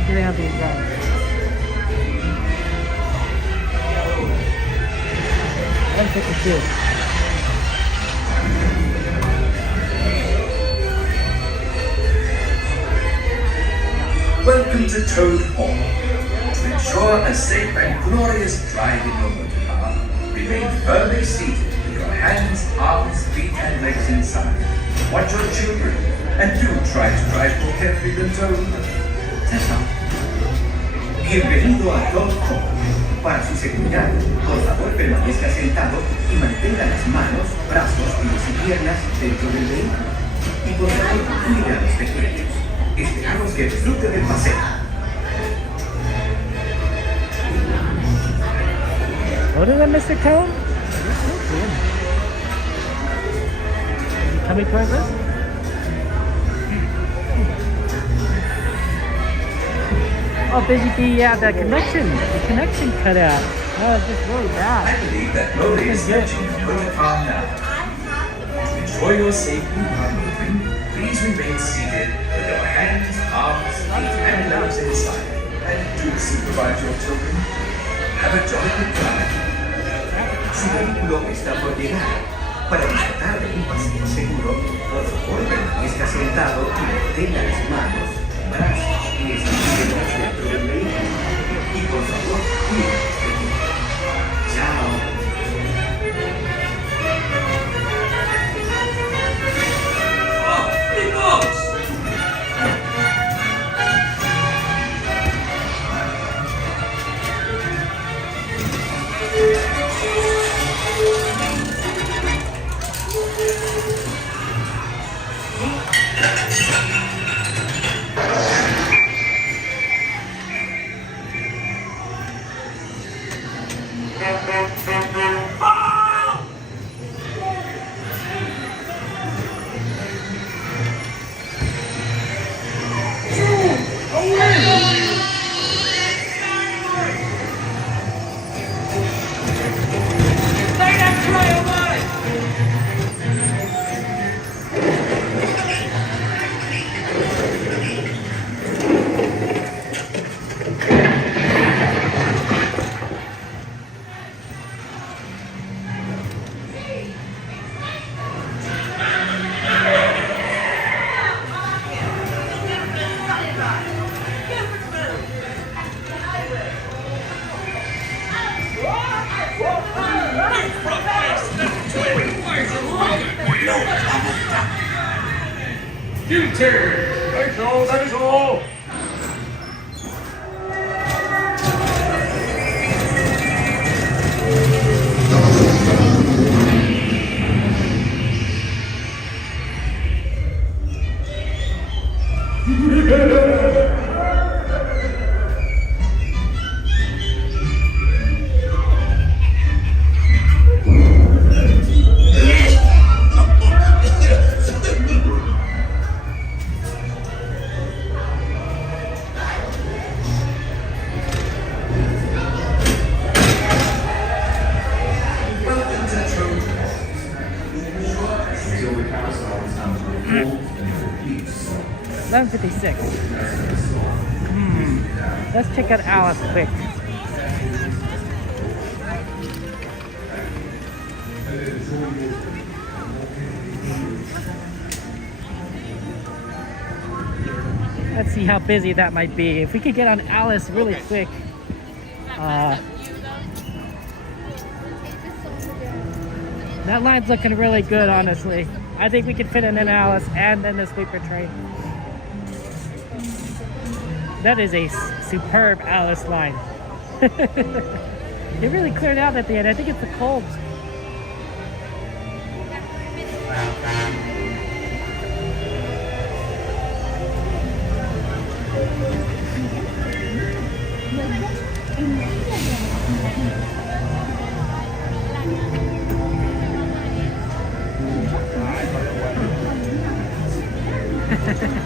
Do they have these Let's take a few. Welcome to Toad Hall. To ensure a safe and glorious drive in your motor car, remain firmly seated with your hands, arms, feet, and legs inside. Watch your children, and do try to drive more carefully than Toad. That's all. Bienvenido a Toad Hall. Para su seguridad, por favor permanezca sentado y mantenga las manos, brazos, pies y piernas dentro del vehículo. Y por favor, cuide a los pequeños. Esperamos que disfrute del paseo. What is it, Mr. Toad? Coming towards us? Oh, basically, yeah, the connection cut out. Oh, it's just really bad. I believe that Lodi is fetching a motor car now. To enjoy your safety while moving, please remain seated with your hands, arms, feet, and legs inside. And do supervise your children. Have a jolly good ride. Su vehículo está por llegar. Para disfrutar de un paseo seguro, por favor permanezca sentado y mantenga las manos, brazos, pies y piernas dentro del vehículo. Y por favor, cuídese. Chao. That is all. Let's check out Alice quick. Let's see how busy that might be. If we could get on Alice really quick. That line's looking really good, honestly. I think we could fit in an Alice and then the sleeper train. That is a superb Alice line. It really cleared out at the end. I think it's the cold.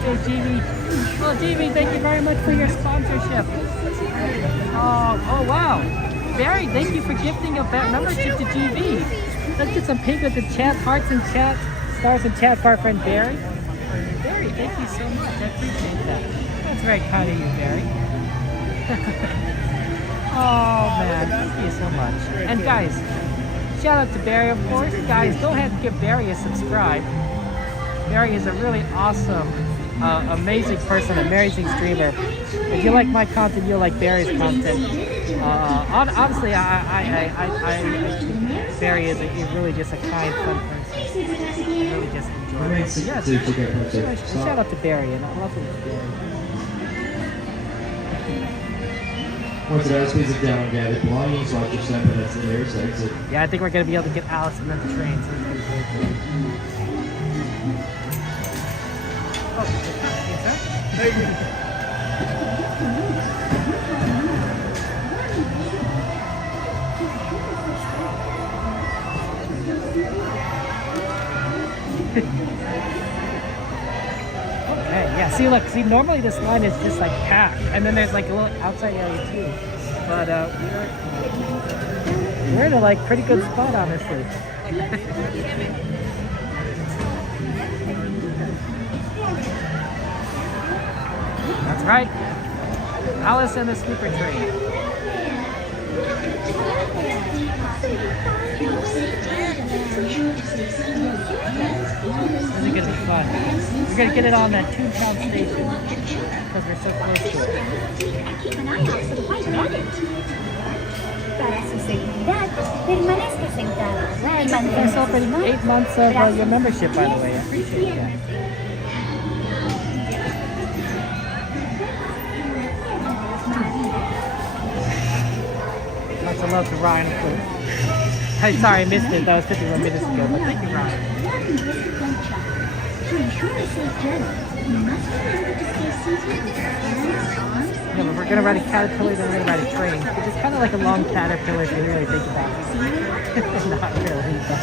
Hey, Jamie. Oh, Jamie, thank you very much for your sponsorship. Oh, wow. Barry, thank you for gifting a membership to GB. Let's get some pink with the chat, hearts in chat, stars in chat for our friend Barry. Barry, thank you so much. I appreciate that. That's very kind of you, Barry. Oh, man. Thank you so much. And guys, shout out to Barry, of course. Guys, go ahead and give Barry a subscribe. Barry is a really awesome, amazing person, amazing streamer. If you like my content, you'll like Barry's content. Honestly, Barry is really just a kind, fun person. I really just enjoy it. So yes, shout out to Barry, and I love Barry. Once the speeds it down, gathered belongings, watch your step, and that's the nearest exit. Yeah, I think we're going to be able to get Alice and then the train. So it's gonna be great. Oh, is that? Okay, yeah, see, normally this line is just like packed, and then there's like a little outside area too. But we're in a like pretty good spot, honestly. That's right. Alice and the sleeper train. fun. We're gonna get it on that Toontown station because we're so close to it. Keep an eye out for the white rabbit. Para su seguridad, permanezca sentado. Right, thanks for 8 months of your membership, by the way. I appreciate that. Lots of love to Ryan, of course. Hey, sorry, I missed it. That was 51 minutes ago, but thank you, Ryan. To ensure a safe journey, you must remember to stay seated with your hands, arms, Yeah, but we're gonna ride a caterpillar, then we're gonna ride a train, which is kind of like a long caterpillar if you really think about it. Not really, but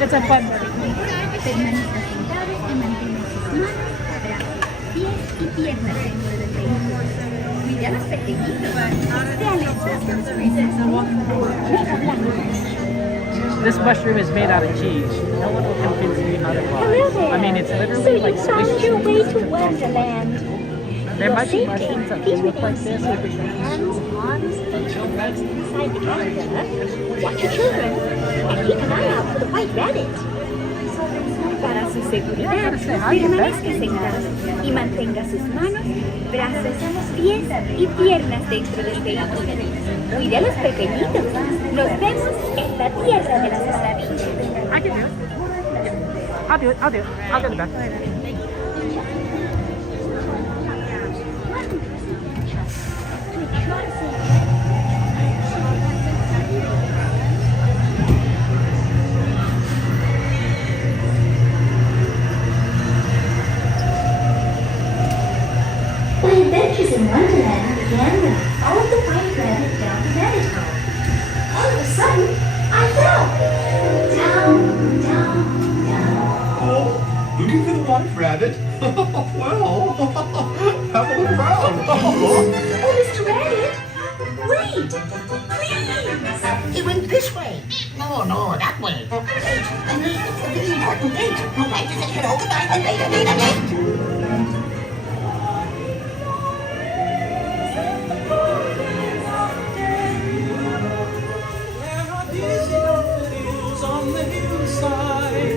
it's a fun one. permanezca sentado y mantenga sus manos, brazos, pies y piernas dentro del vehículo. Cuide a los pequeñitos. This mushroom is made out of cheese. No one will convince me otherwise. I mean, it's literally like found your way to Wonderland. There might be mushrooms that look like this. Hands, arms, feet, and legs inside the caterpillar. Watch your children and keep an eye out for the white rabbit. Para su seguridad, permanezca sentado y mantenga sus manos, brazos, pies y piernas dentro del vehículo. Cuide a los pequeñitos. Nos vemos en la tierra de las maravillas. I can do it. I'll do it. I'll go to the back. My adventures in Wonderland began when I followed the white rabbit down the rabbit hole. All of a sudden, I fell. Down, down, down. Oh, looking for the white rabbit? Well, have a look around. Oh, Mr. Rabbit, wait, please. He went this way. No, that way. A really important date. No light decision overnight and later. On the hillside.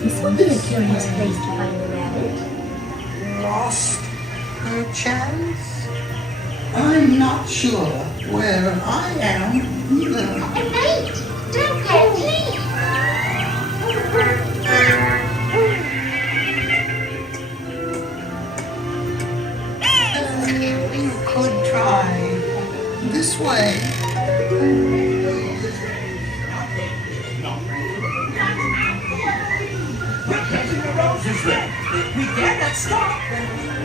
This will be a curious place to find the rabbit. Lost, perchance? I'm not sure where I am either. Wait! Don't go, please! You could try this way. We're catching the roses then. We dare not stop.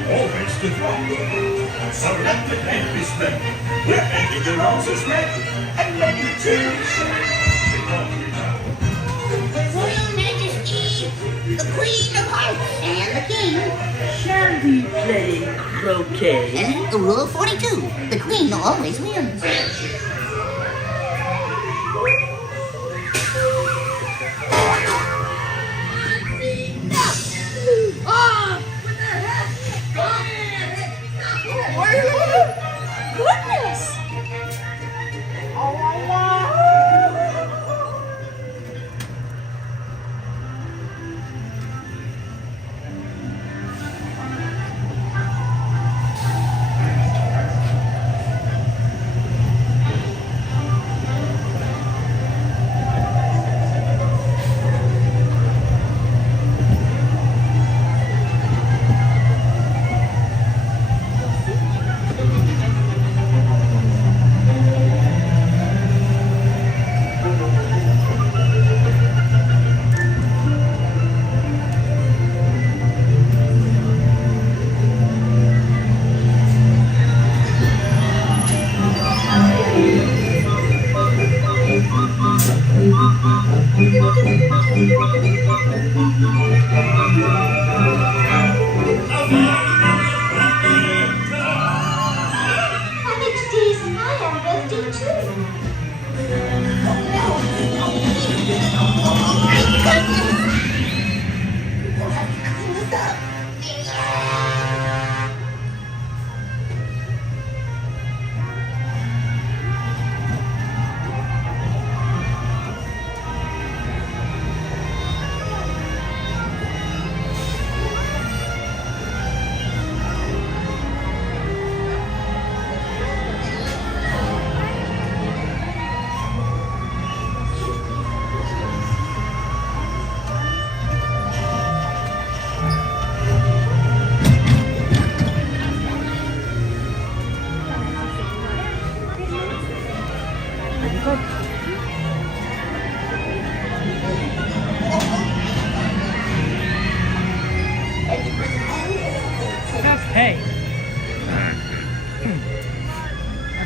Always to drop. So let the paint be spent. We're painting the roses red and ready to share. Royal Majesty, the Queen of Hearts and the King. Shall we play croquet? Rule 42, the Queen always wins. Goodness! I have birthday too. Okay.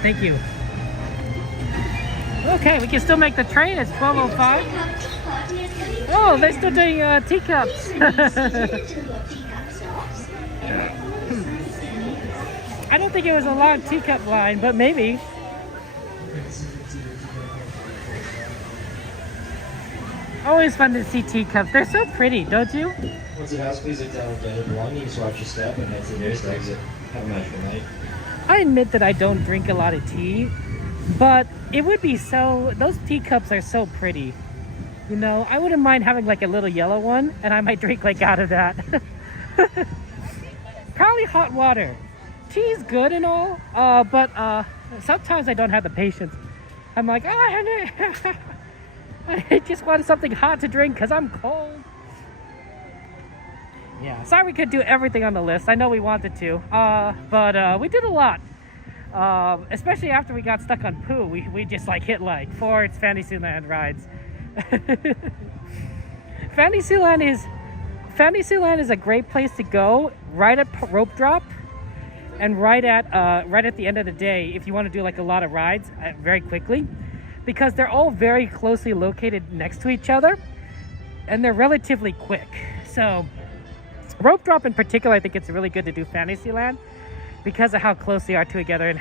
Thank you. Okay, we can still make the train. It's 12:05. Oh, they're still doing teacups. I don't think it was a long teacup line, but maybe. Always fun to see teacups. They're so pretty, don't you? Once it has, please look down and get your belongings, watch your step, and head to the nearest exit. Have a magical night. I admit that I don't drink a lot of tea, but it would be so... Those teacups are so pretty. You know, I wouldn't mind having like a little yellow one, and I might drink like out of that. Probably hot water. Tea's good and all, but sometimes I don't have the patience. I'm like, oh, I just wanted something hot to drink because I'm cold. Yeah, sorry we couldn't do everything on the list. I know we wanted to, but we did a lot. Especially after we got stuck on Pooh, we just like hit like 4 Fantasyland rides. Fantasyland is a great place to go right at rope drop and right at the end of the day if you want to do like a lot of rides very quickly, because they're all very closely located next to each other and they're relatively quick. So rope drop in particular, I think it's really good to do Fantasyland because of how close they are together and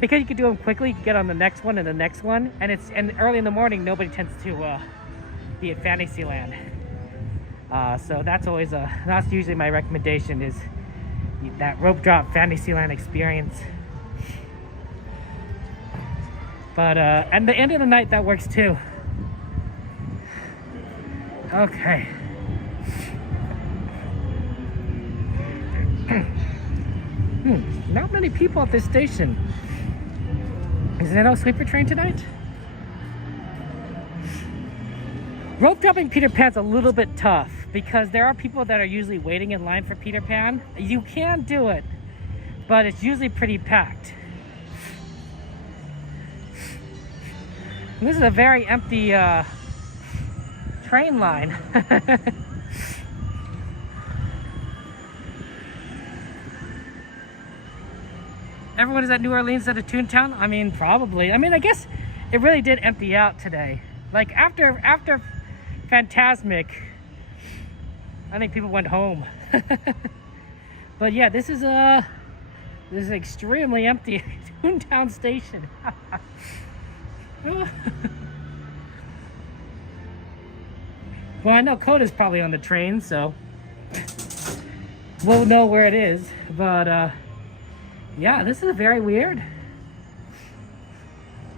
because you can do them quickly. You can get on the next one and the next one, and early in the morning nobody tends to be at Fantasyland. So that's usually my recommendation, is that rope drop Fantasyland experience. But at the end of the night that works too. Okay. Not many people at this station. Is there no sleeper train tonight? Rope dropping Peter Pan's a little bit tough because there are people that are usually waiting in line for Peter Pan. You can do it, but it's usually pretty packed. And this is a very empty train line. Everyone is at New Orleans instead of Toontown? I mean, probably. I mean, I guess it really did empty out today. Like after Fantasmic, I think people went home. But yeah, this is extremely empty Toontown station. Well, I know Coda's probably on the train, so we'll know where it is. But yeah, this is very weird.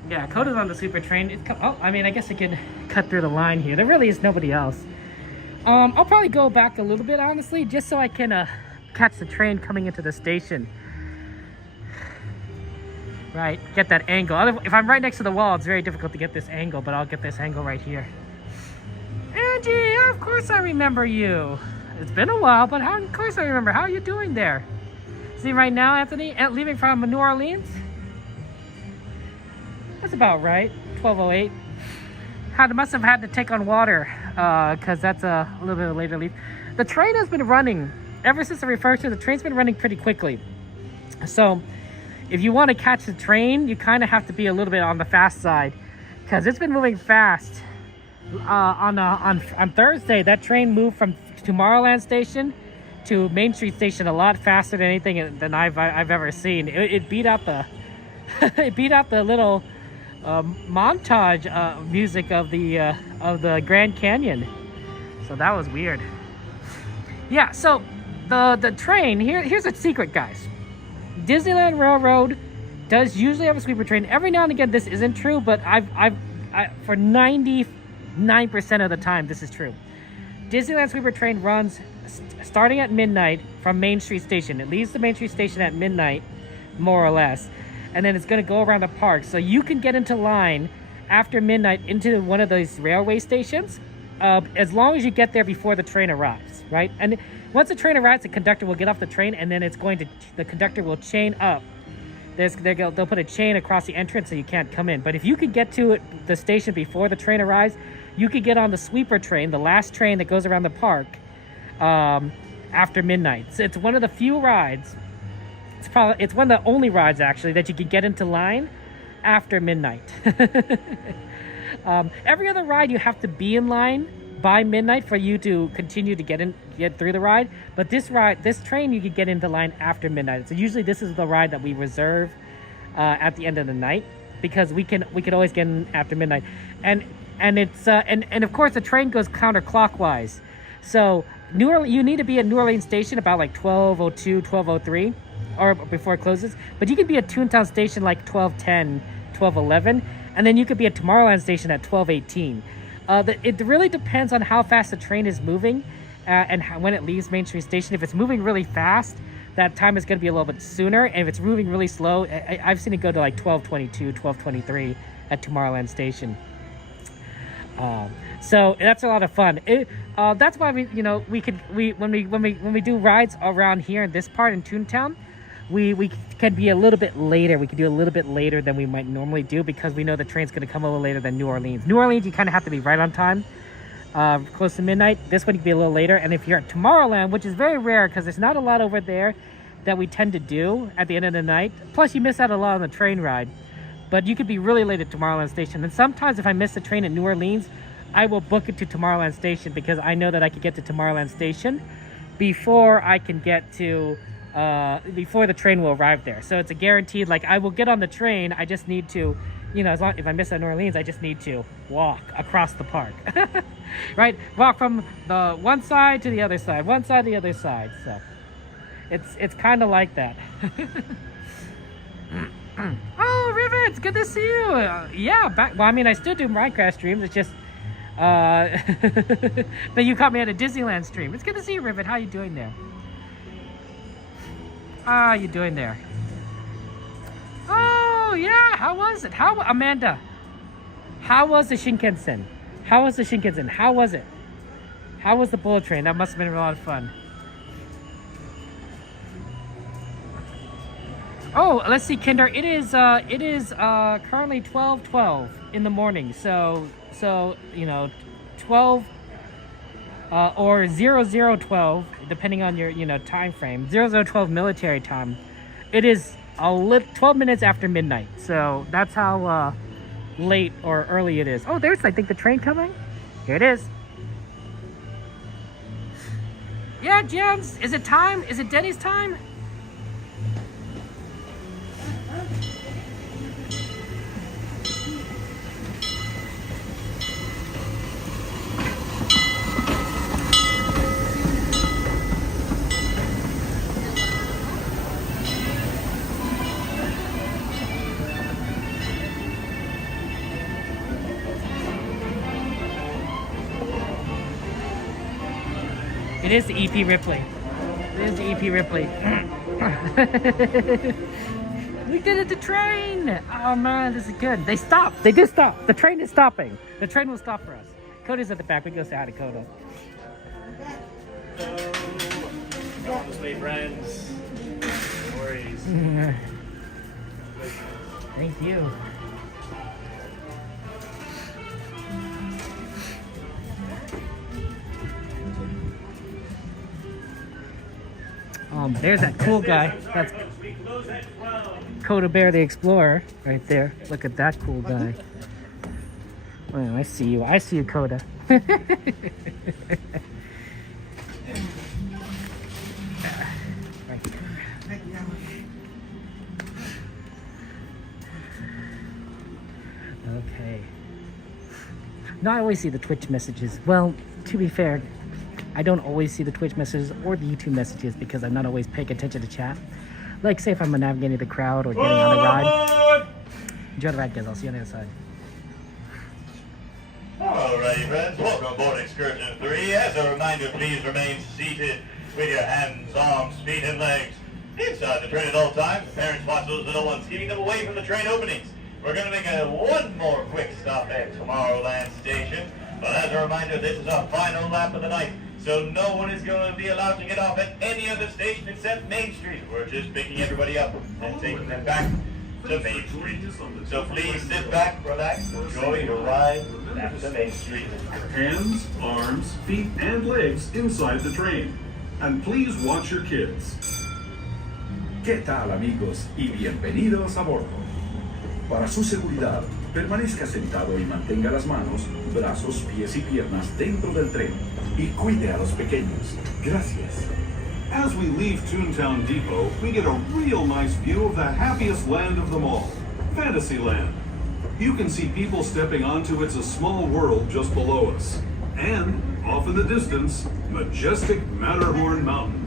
Yeah, Coda's on the super train. I mean, I guess I could cut through the line here. There really is nobody else. I'll probably go back a little bit, honestly, just so I can catch the train coming into the station. Right, get that angle. If I'm right next to the wall, it's very difficult to get this angle, but I'll get this angle right here. Angie, of course I remember you. It's been a while, but of course I remember. How are you doing there? See right now, Anthony, leaving from New Orleans? That's about right, 12:08. Must have had to take on water, because that's a little bit of a later leave. The train has been running, ever since I referred to, the train's been running pretty quickly. So, if you want to catch the train, you kind of have to be a little bit on the fast side, because it's been moving fast. On Thursday, that train moved from Tomorrowland Station to Main Street Station a lot faster than anything than I've ever seen. It beat out the it beat out the little montage music of the Grand Canyon. So that was weird. Yeah, so the train here's a secret, guys. Disneyland Railroad does usually have a sweeper train. Every now and again this isn't true, but I for 99% of the time this is true. Disneyland sweeper train runs starting at midnight from Main Street Station. It leaves the Main Street Station at midnight, more or less, and then it's going to go around the park. So you can get into line after midnight into one of those railway stations, as long as you get there before the train arrives, right? And once the train arrives, the conductor will get off the train, and then the conductor will chain up. They'll put a chain across the entrance so you can't come in. But if you could get to the station before the train arrives, you could get on the sweeper train, the last train that goes around the park, after midnight. So it's one of the few rides. It's one of the only rides actually that you can get into line after midnight. Every other ride you have to be in line by midnight for you to continue to get through the ride. But this train, you could get into line after midnight. So usually this is the ride that we reserve at the end of the night, because we could always get in after midnight. And it's and of course the train goes counterclockwise. So you need to be at New Orleans Station about like 12:02, 12:03, or before it closes. But you could be at Toontown Station like 12:10, 12:11, and then you could be at Tomorrowland Station at 12:18. It really depends on how fast the train is moving and when it leaves Main Street Station. If it's moving really fast, that time is going to be a little bit sooner. And if it's moving really slow, I've seen it go to like 12:22, 12:23 at Tomorrowland Station. So that's a lot of fun. That's why when we do rides around here in this part in Toontown, we can be a little bit later. We can do a little bit later than we might normally do, because we know the train's going to come a little later than New Orleans. New Orleans, you kind of have to be right on time, close to midnight. This one you can be a little later. And if you're at Tomorrowland, which is very rare because there's not a lot over there that we tend to do at the end of the night. Plus, you miss out a lot on the train ride. But you could be really late at Tomorrowland Station. And sometimes if I miss the train at New Orleans, I will book it to Tomorrowland Station, because I know that I could get to Tomorrowland Station before I can get to, before the train will arrive there. So it's a guaranteed, like, I will get on the train. I just need to, if I miss at New Orleans, I just need to walk across the park, right? Walk from the one side to the other side, one side to the other side. So it's kind of like that. Oh, Rivet, it's good to see you. Yeah, I still do Minecraft streams. It's just, but you caught me at a Disneyland stream. It's good to see you, Rivet. How you doing there? How you doing there? Oh, yeah. How was it? Amanda, how was the Shinkansen? How was it? How was the bullet train? That must have been a lot of fun. Oh, let's see, Kinder. It is currently 12:12 in the morning. So 12 or 0012, depending on your time frame. 0012 military time. It is 12 minutes after midnight. So that's how late or early it is. Oh, there's, I think, the train coming. Here it is. Yeah, Jens. Is it time? Is it Denny's time? It is the EP Ripley. We did it, the train! Oh man, this is good. They stopped. They did stop. The train is stopping. The train will stop for us. Coda's at the back. We go say hi to Coda. This way, friends. No worries. Thank you. There's that cool guy. That's Coda Bear the Explorer right there. Look at that cool guy. Well, I see you. I see you, Coda. Okay. No, I always see the Twitch messages. Well, to be fair, I don't always see the Twitch messages or the YouTube messages because I'm not always paying attention to chat. Like, say if I'm navigating the crowd or getting on a ride. Enjoy the ride, guys. I'll see you on the other side. Alrighty, friends, welcome aboard Excursion 3. As a reminder, please remain seated with your hands, arms, feet, and legs inside the train at all times. Parents watch those little ones, keeping them away from the train openings. We're going to make one more quick stop at Tomorrowland Station. But as a reminder, this is our final lap of the night, so no one is going to be allowed to get off at any other station except Main Street. We're just picking everybody up and taking them back to Main Street. So please sit back, relax, enjoy your ride back to Main Street. Hands, arms, feet, and legs inside the train. And please watch your kids. ¿Qué tal, amigos? Y bienvenidos a bordo. Para su seguridad, permanezca sentado y mantenga las manos, brazos, pies y piernas dentro del tren. Y cuide a los pequeños. Gracias. As we leave Toontown Depot, we get a real nice view of the happiest land of them all, Fantasyland. You can see people stepping onto It's a Small World just below us. And, off in the distance, majestic Matterhorn Mountain.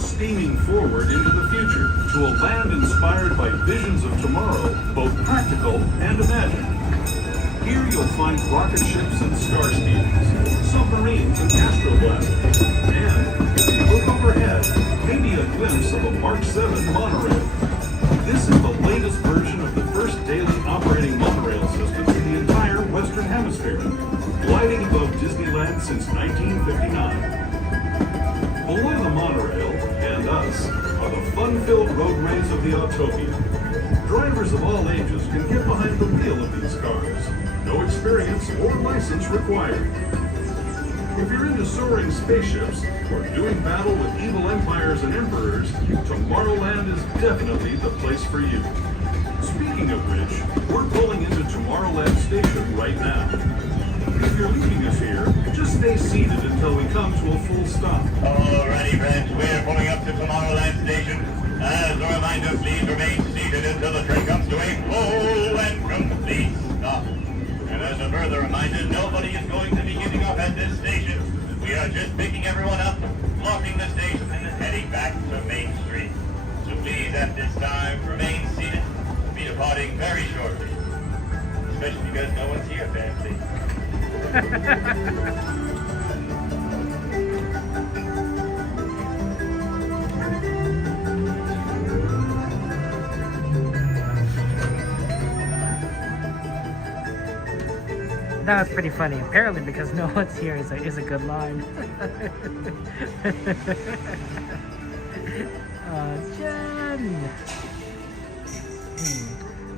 Steaming forward into the future to a land inspired by visions of tomorrow, both practical and imagined. Here you'll find rocket ships and star steamers, submarines and astroblasters, and if you look overhead, maybe a glimpse of a Mark 7 monorail. This is the latest version of the first daily operating monorail system in the entire Western Hemisphere, gliding above Disneyland since 1959. Below the monorail, and us, are the fun-filled roadways of the Autopia. Drivers of all ages can get behind the wheel of these cars. No experience or license required. If you're into soaring spaceships or doing battle with evil empires and emperors, Tomorrowland is definitely the place for you. Speaking of which, we're pulling into Tomorrowland Station right now. If you're leaving us here, just stay seated until we come to a full stop. Alrighty, friends, we're pulling up to Tomorrowland Station. As a reminder, please remain seated until the train comes to a full and complete stop. And as a further reminder, nobody is going to be getting off at this station. We are just picking everyone up, locking the station, and then heading back to Main Street. So please, at this time, remain seated. We'll be departing very shortly. Especially because no one's here, fancy. That was pretty funny. Apparently, because no one's here is a good line. Jen!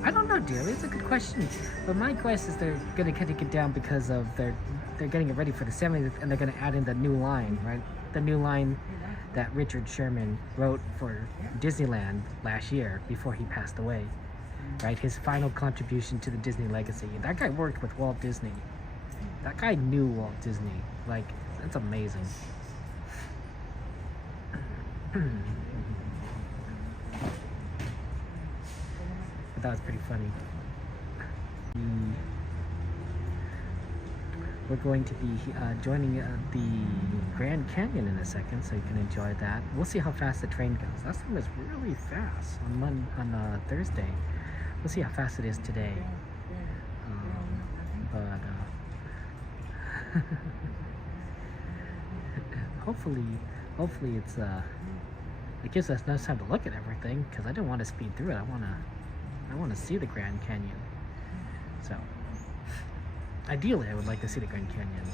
I don't know, dearly. It's a good question. But my guess is they're gonna take it down because of they're getting it ready for the 70th, and they're gonna add in the new line, right? The new line that Richard Sherman wrote for Disneyland last year before he passed away, right? His final contribution to the Disney legacy. That guy worked with Walt Disney. That guy knew Walt Disney. Like, that's amazing. But that was pretty funny. We're going to be joining the Grand Canyon in a second, so you can enjoy that. We'll see how fast the train goes. Last time was really fast on Thursday. We'll see how fast it is today. Hopefully it's it gives us enough time to look at everything, because I didn't want to speed through it. I want to see the Grand Canyon. So ideally, I would like to see the Grand Canyon.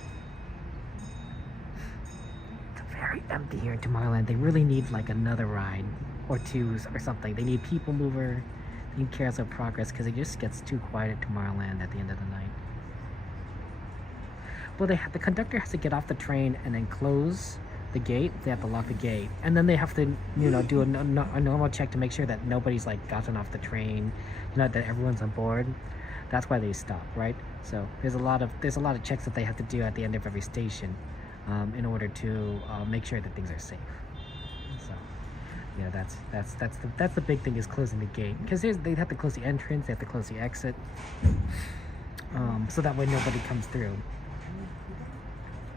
It's very empty here in Tomorrowland. They really need like another ride or two or something. They need People Mover. They need Carousel Progress, because it just gets too quiet at Tomorrowland at the end of the night. Well, the conductor has to get off the train and then close the gate. They have to lock the gate, and then they have to, you know, do a normal check to make sure that nobody's like gotten off the train, you know, that everyone's on board. That's why they stop, right? So there's a lot of checks that they have to do at the end of every station, in order to make sure that things are safe. So yeah, that's the big thing, is closing the gate, because they have to close the entrance, they have to close the exit, so that way nobody comes through.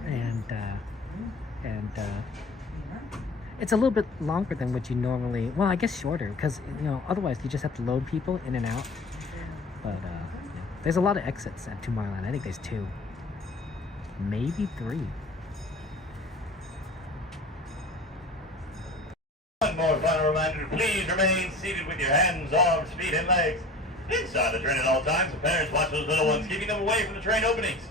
And it's a little bit longer than what you normally, well, I guess shorter, because, you know, otherwise you just have to load people in and out. But yeah. There's a lot of exits at Tomorrowland. I think there's 2, maybe 3. One more final reminder, please remain seated with your hands, arms, feet, and legs inside the train at all times. The parents watch those little ones, keeping them away from the train openings.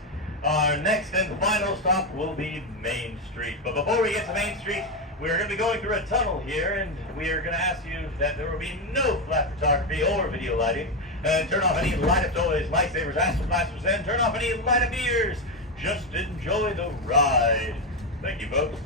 Our next and final stop will be Main Street. But before we get to Main Street, we're going to be going through a tunnel here, and we are going to ask you that there will be no flat photography or video lighting, and turn off any light-up toys, lightsabers, astro blasters, and turn off any light-up ears. Just enjoy the ride. Thank you, folks.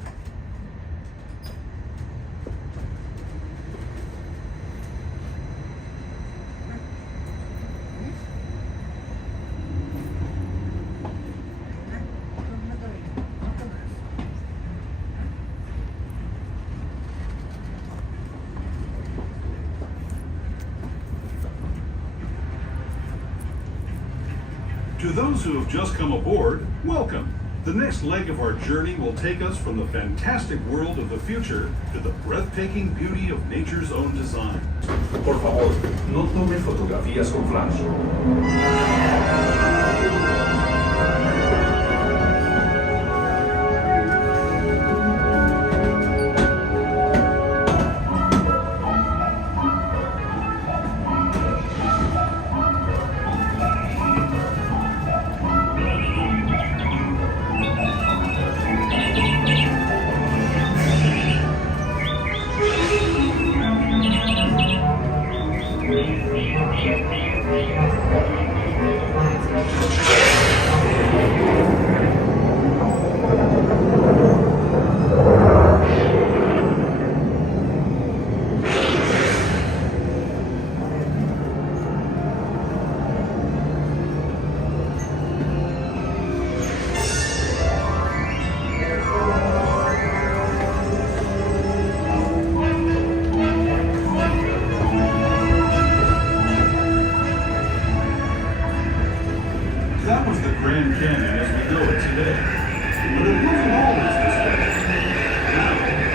To those who have just come aboard, welcome. The next leg of our journey will take us from the fantastic world of the future to the breathtaking beauty of nature's own design. Por favor, no tome fotografías con flash. That was the Grand Canyon as we know it today. But it wasn't always this way. Now,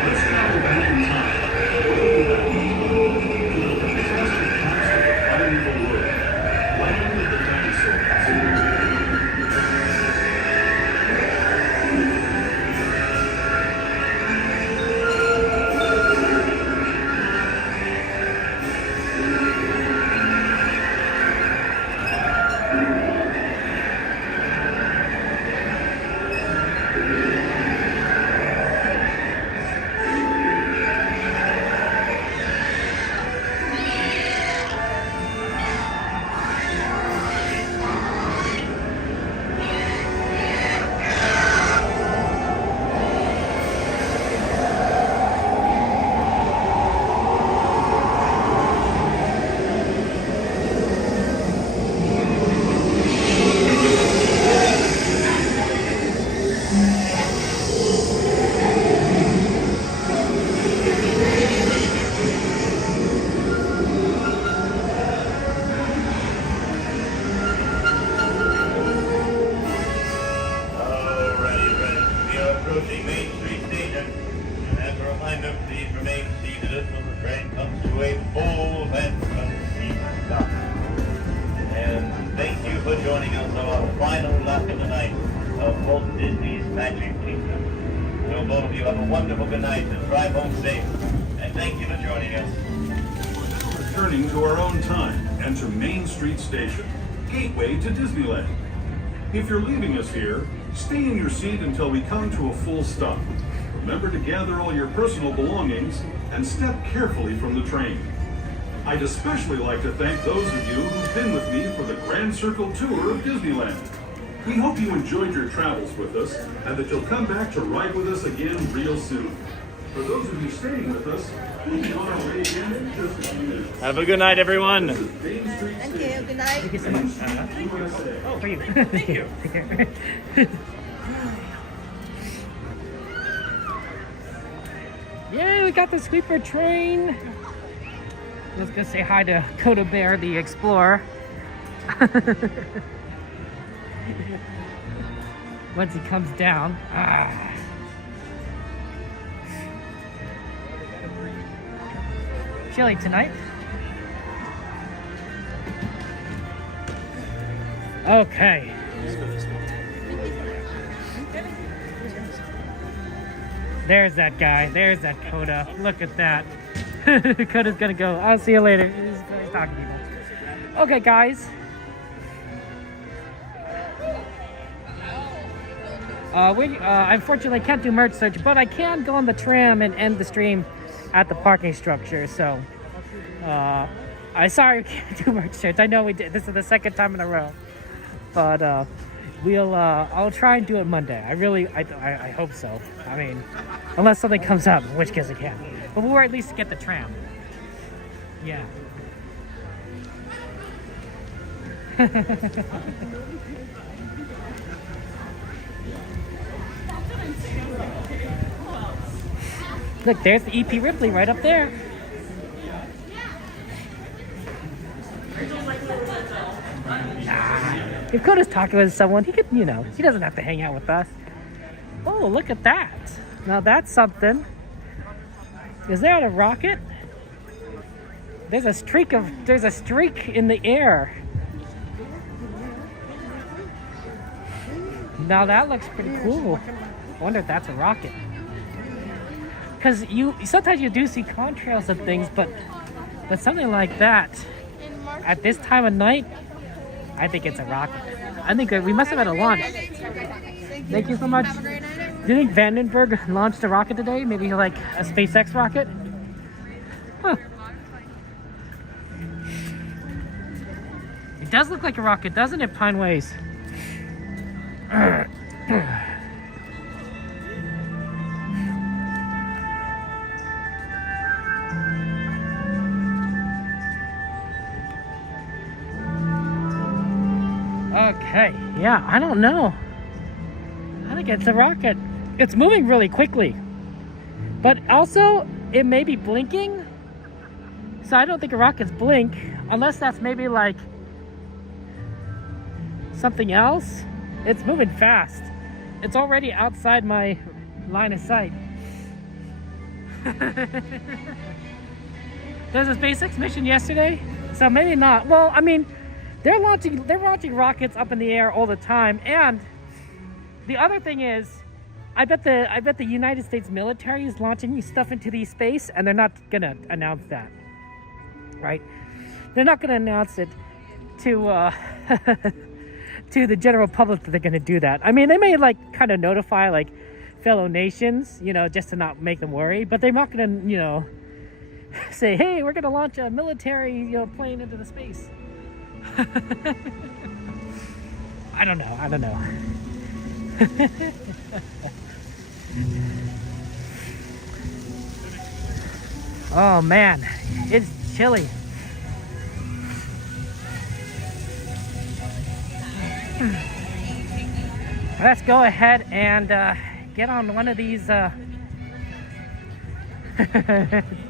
let's travel back in time. Way back to the fantastic past of primeval world. Land of the dinosaurs. Approaching Main Street Station, and as a reminder, please remain seated until the train comes to a full and complete stop. And thank you for joining us on our final lap of the night of Walt Disney's Magic Kingdom. We'll both of you have a wonderful good night and drive home safe. And thank you for joining us. We're now returning to our own time and to Main Street Station, gateway to Disneyland. If you're leaving us here, stay in your seat until we come to a full stop. Remember to gather all your personal belongings and step carefully from the train. I'd especially like to thank those of you who've been with me for the Grand Circle Tour of Disneyland. We hope you enjoyed your travels with us and that you'll come back to ride with us again real soon. For those of you staying with us, we'll be on our way again in just a few minutes. Have a good night, everyone. Thank you. Good night. Thank you so much. Oh, for you. Thank you. Take care. Yay, we got the sweeper train. Let's go say hi to Coda Bear, the explorer. Once he comes down. Chilly tonight. Okay. There's that guy. There's that Coda. Look at that. Coda's gonna go. I'll see you later. He's talking to people. Okay, guys. We unfortunately can't do merge search, but I can go on the tram and end the stream at the parking structure. So, I'm sorry we can't do merge search. I know we did. This is the second time in a row, but I'll try and do it Monday. I hope so. I mean, unless something comes up, in which case I can. But we'll at least get the tram. Yeah. Look, there's the EP Ripley right up there. If Coda's talking with someone, he could, he doesn't have to hang out with us. Oh, look at that. Now that's something. Is that a rocket? There's a streak in the air. Now that looks pretty cool. I wonder if that's a rocket. Because sometimes you do see contrails of things, but something like that at this time of night, I think it's a rocket. I think we must have had a launch. Thank you so much. Do you think Vandenberg launched a rocket today? Maybe like a SpaceX rocket? Huh. It does look like a rocket, doesn't it, Pineways? Okay, yeah, I don't know. I think it's a rocket. It's moving really quickly. But also, it may be blinking. So I don't think a rocket's blink, unless that's maybe like something else. It's moving fast. It's already outside my line of sight. There's a SpaceX mission yesterday, so maybe not. Well, I mean, they're launching rockets up in the air all the time, and the other thing is, I bet the United States military is launching stuff into the space, and they're not gonna announce that, right? They're not gonna announce it to to the general public that they're gonna do that. I mean, they may like kind of notify like fellow nations, just to not make them worry, but they're not gonna, say, hey, we're gonna launch a military, plane into the space. I don't know. Oh man, it's chilly. Let's go ahead and get on one of these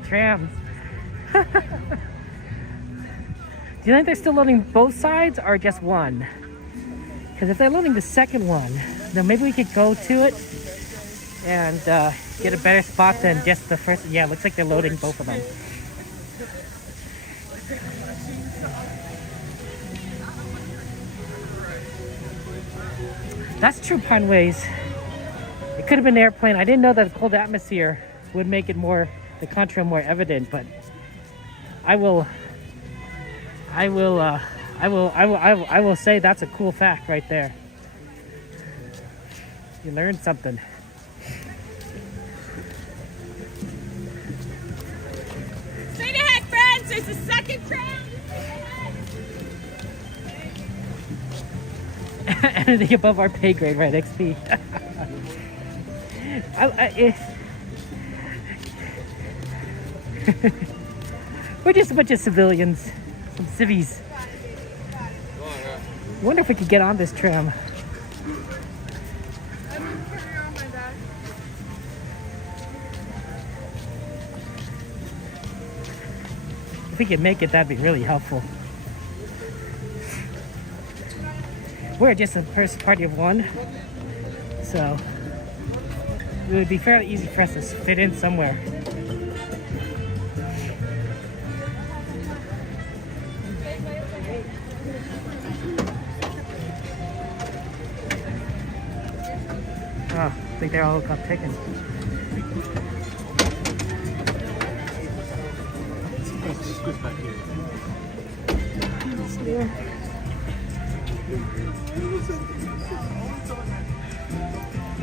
trams. Do you think they're still loading both sides or just one? Because if they're loading the second one, then maybe we could go to it and get a better spot than just the first. Yeah, it looks like they're loading both of them. That's true, Pineways. It could have been an airplane. I didn't know that a cold atmosphere would make it the contrail more evident, but I will say that's a cool fact right there. You learned something. Straight ahead, friends. There's a second tram. anything above our pay grade, right, XP? We're just a bunch of civilians, some civvies. Wonder if we could get on this tram. If we could make it, that'd be really helpful. We're just a first party of one, so it would be fairly easy for us to fit in somewhere. Oh, I think they're all got taken.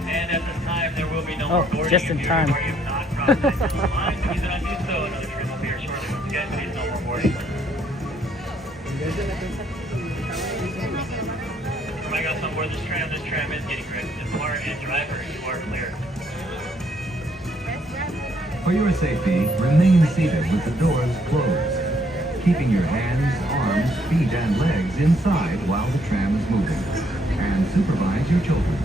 And at this time, there will be no more boarding. Just in time. If you have not crossed the line, please do not do so. Another train will be here shortly. Once again, please no more boarding. I got on board this tram. This tram is getting ready to depart, and driver, you are clear. For your safety, remain seated with the doors closed, keeping your hands, arms, feet, and legs inside while the tram is moving, and supervise your children.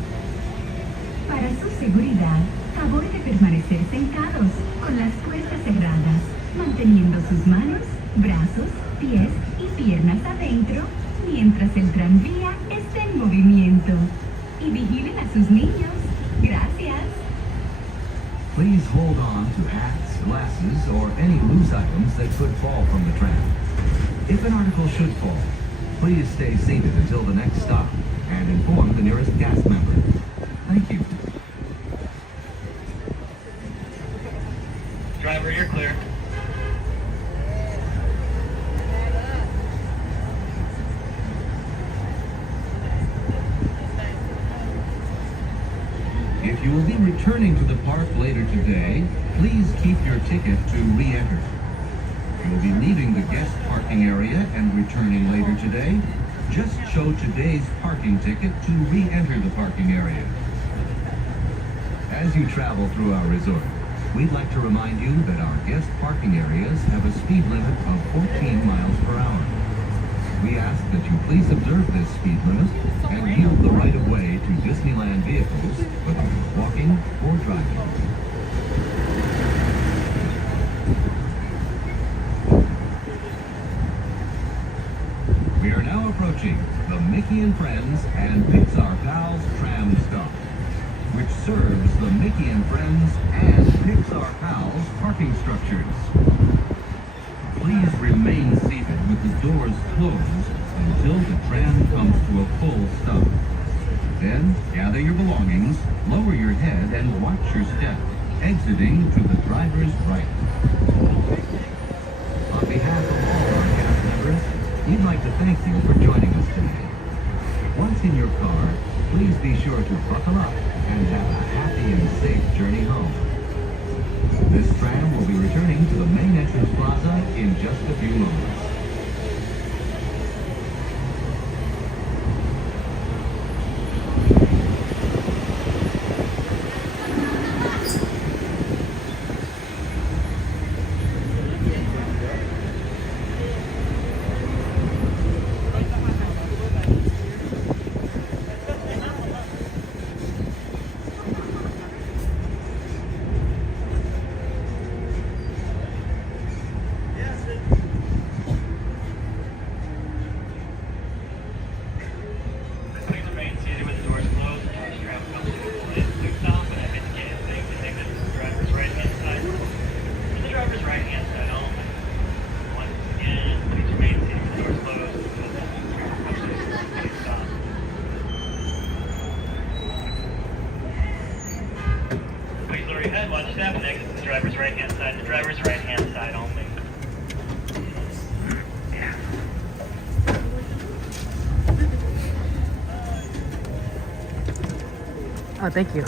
Para su seguridad, favor de permanecer sentados con las puertas cerradas, manteniendo sus manos, brazos, pies y piernas adentro mientras el tranvía esté en movimiento. Y vigilen a sus niños. Gracias. Please hold on to hats, glasses, or any loose items that could fall from the tram. If an article should fall, please stay seated until the next stop and inform the nearest cast member. Thank you. Driver, you're clear. If you will be returning to the park later today, please keep your ticket to re-enter. You will be leaving the guest parking area and returning later today. Just show today's parking ticket to re-enter the parking area. As you travel through our resort, we'd like to remind you that our guest parking areas have a speed limit of 14 miles per hour. We ask that you please observe this speed limit and yield the right-of-way to Disneyland vehicles, whether you're walking or driving. We are now approaching the Mickey and Friends and Pixar Pals tram stop, which serves the Mickey and Friends and Pixar Pals parking structures. Please remain seated with the doors closed until the tram comes to a full stop. Then, gather your belongings, lower your head, and watch your step, exiting to the driver's right. On behalf of all our cast members, we'd like to thank you for joining us today. Once in your car, please be sure to buckle up and have a happy and safe journey home. This tram will be returning to the main entrance plaza in just a few moments. Watch step and exit to the driver's right-hand side. The driver's right-hand side only. Oh, thank you.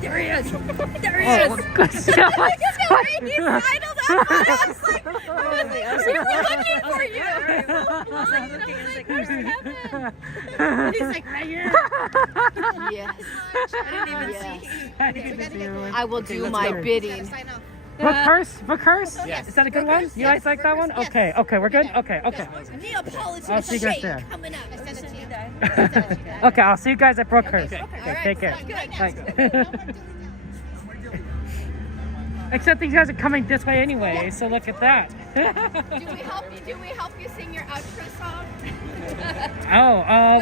There he is! There he Oh, is! good He stuff. sidled up on us like, we were looking for you! Where's Kevin? He's like, right here! Yes. I didn't even see. I will do my bidding. Book curse? Is that a good one? You guys like that one? Okay, we're good? Okay. Neapolitan I'll see you guys shake there. coming up. Okay, I'll see you guys at Brookhurst. Okay, take care. Thanks. Except these guys are coming this way anyway, so look at that. Do we help you sing your outro song?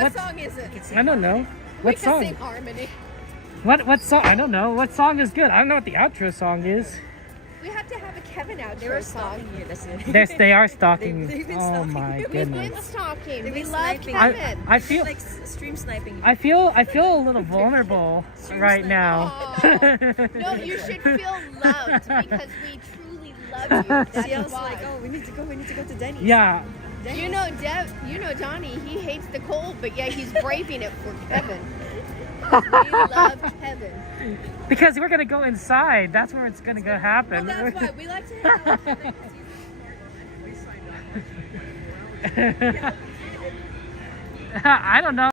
What song is it? I don't know. What song? We can sing harmony. What song? I don't know. What song is good? I don't know what the outro song is. We have to have a Kevin outro song. Yes, they are stalking They've you. been Oh stalking my you. goodness. We've been stalking. They've We been love sniping. Kevin. I feel like stream sniping. I feel a little vulnerable right now. No, you should feel loved because we truly love you. That's Ciel's why. like, oh, we need to go to Denny's. Yeah. You know, Donnie, he hates the cold, but yet he's braving it for Kevin. We love Kevin. Because we're gonna go inside. That's where it's gonna go happen. Well, that's why we like to hang out. I don't know.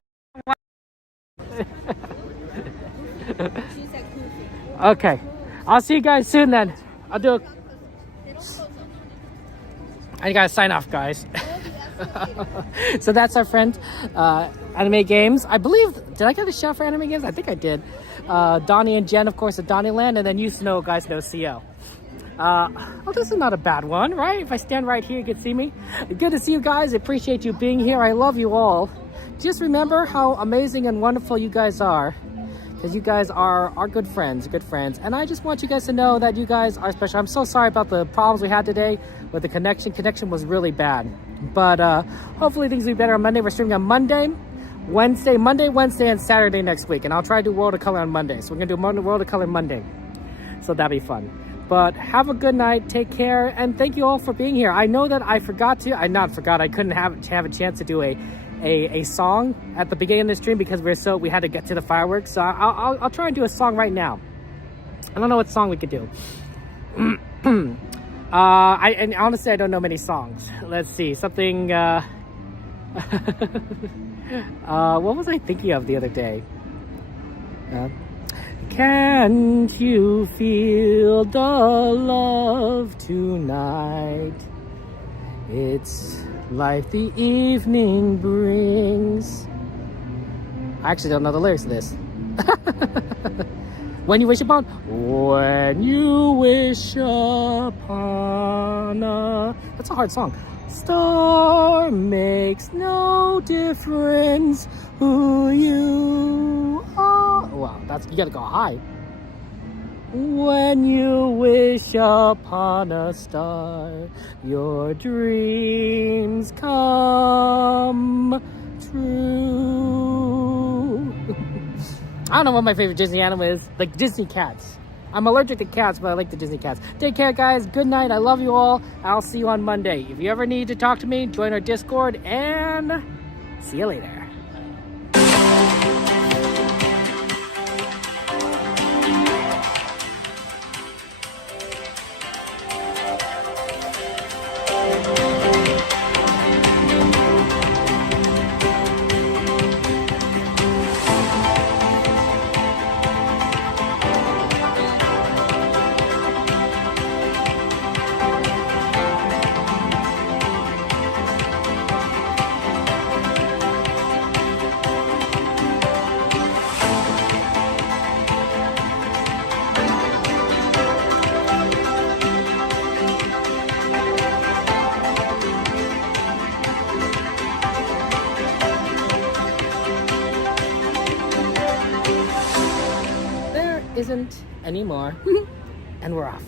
Okay, I'll see you guys soon then. I gotta sign off, guys. So that's our friend, Anime Games. I believe, did I get a shout for Anime Games? I think I did. Donnie and Jen, of course, at Donnyland, and then you guys know CO. Oh, this is not a bad one, right? If I stand right here, you can see me. Good to see you guys. I appreciate you being here. I love you all. Just remember how amazing and wonderful you guys are, because you guys are our good friends. And I just want you guys to know that you guys are special. I'm so sorry about the problems we had today with the connection. Connection was really bad. But hopefully things will be better on Monday. We're streaming on Monday, Wednesday, and Saturday next week. And I'll try to do World of Color on Monday. So we're going to do World of Color Monday. So that'll be fun. But have a good night. Take care. And thank you all for being here. I know that I forgot to. I couldn't have a chance to do a song at the beginning of the stream because we had to get to the fireworks. So I'll try and do a song right now. I don't know what song we could do. And honestly, I don't know many songs. Let's see, something. What was I thinking of the other day? Can't you feel the love tonight? It's like the evening brings. I actually don't know the lyrics to this. When you wish upon a... That's a hard song. Star makes no difference who you are. Wow, you gotta go high. When you wish upon a star, your dreams come true. I don't know what my favorite Disney animal is. Like Disney cats. I'm allergic to cats, but I like the Disney cats. Take care, guys. Good night. I love you all. I'll see you on Monday. If you ever need to talk to me, join our Discord, and see you later. Isn't anymore. And we're off.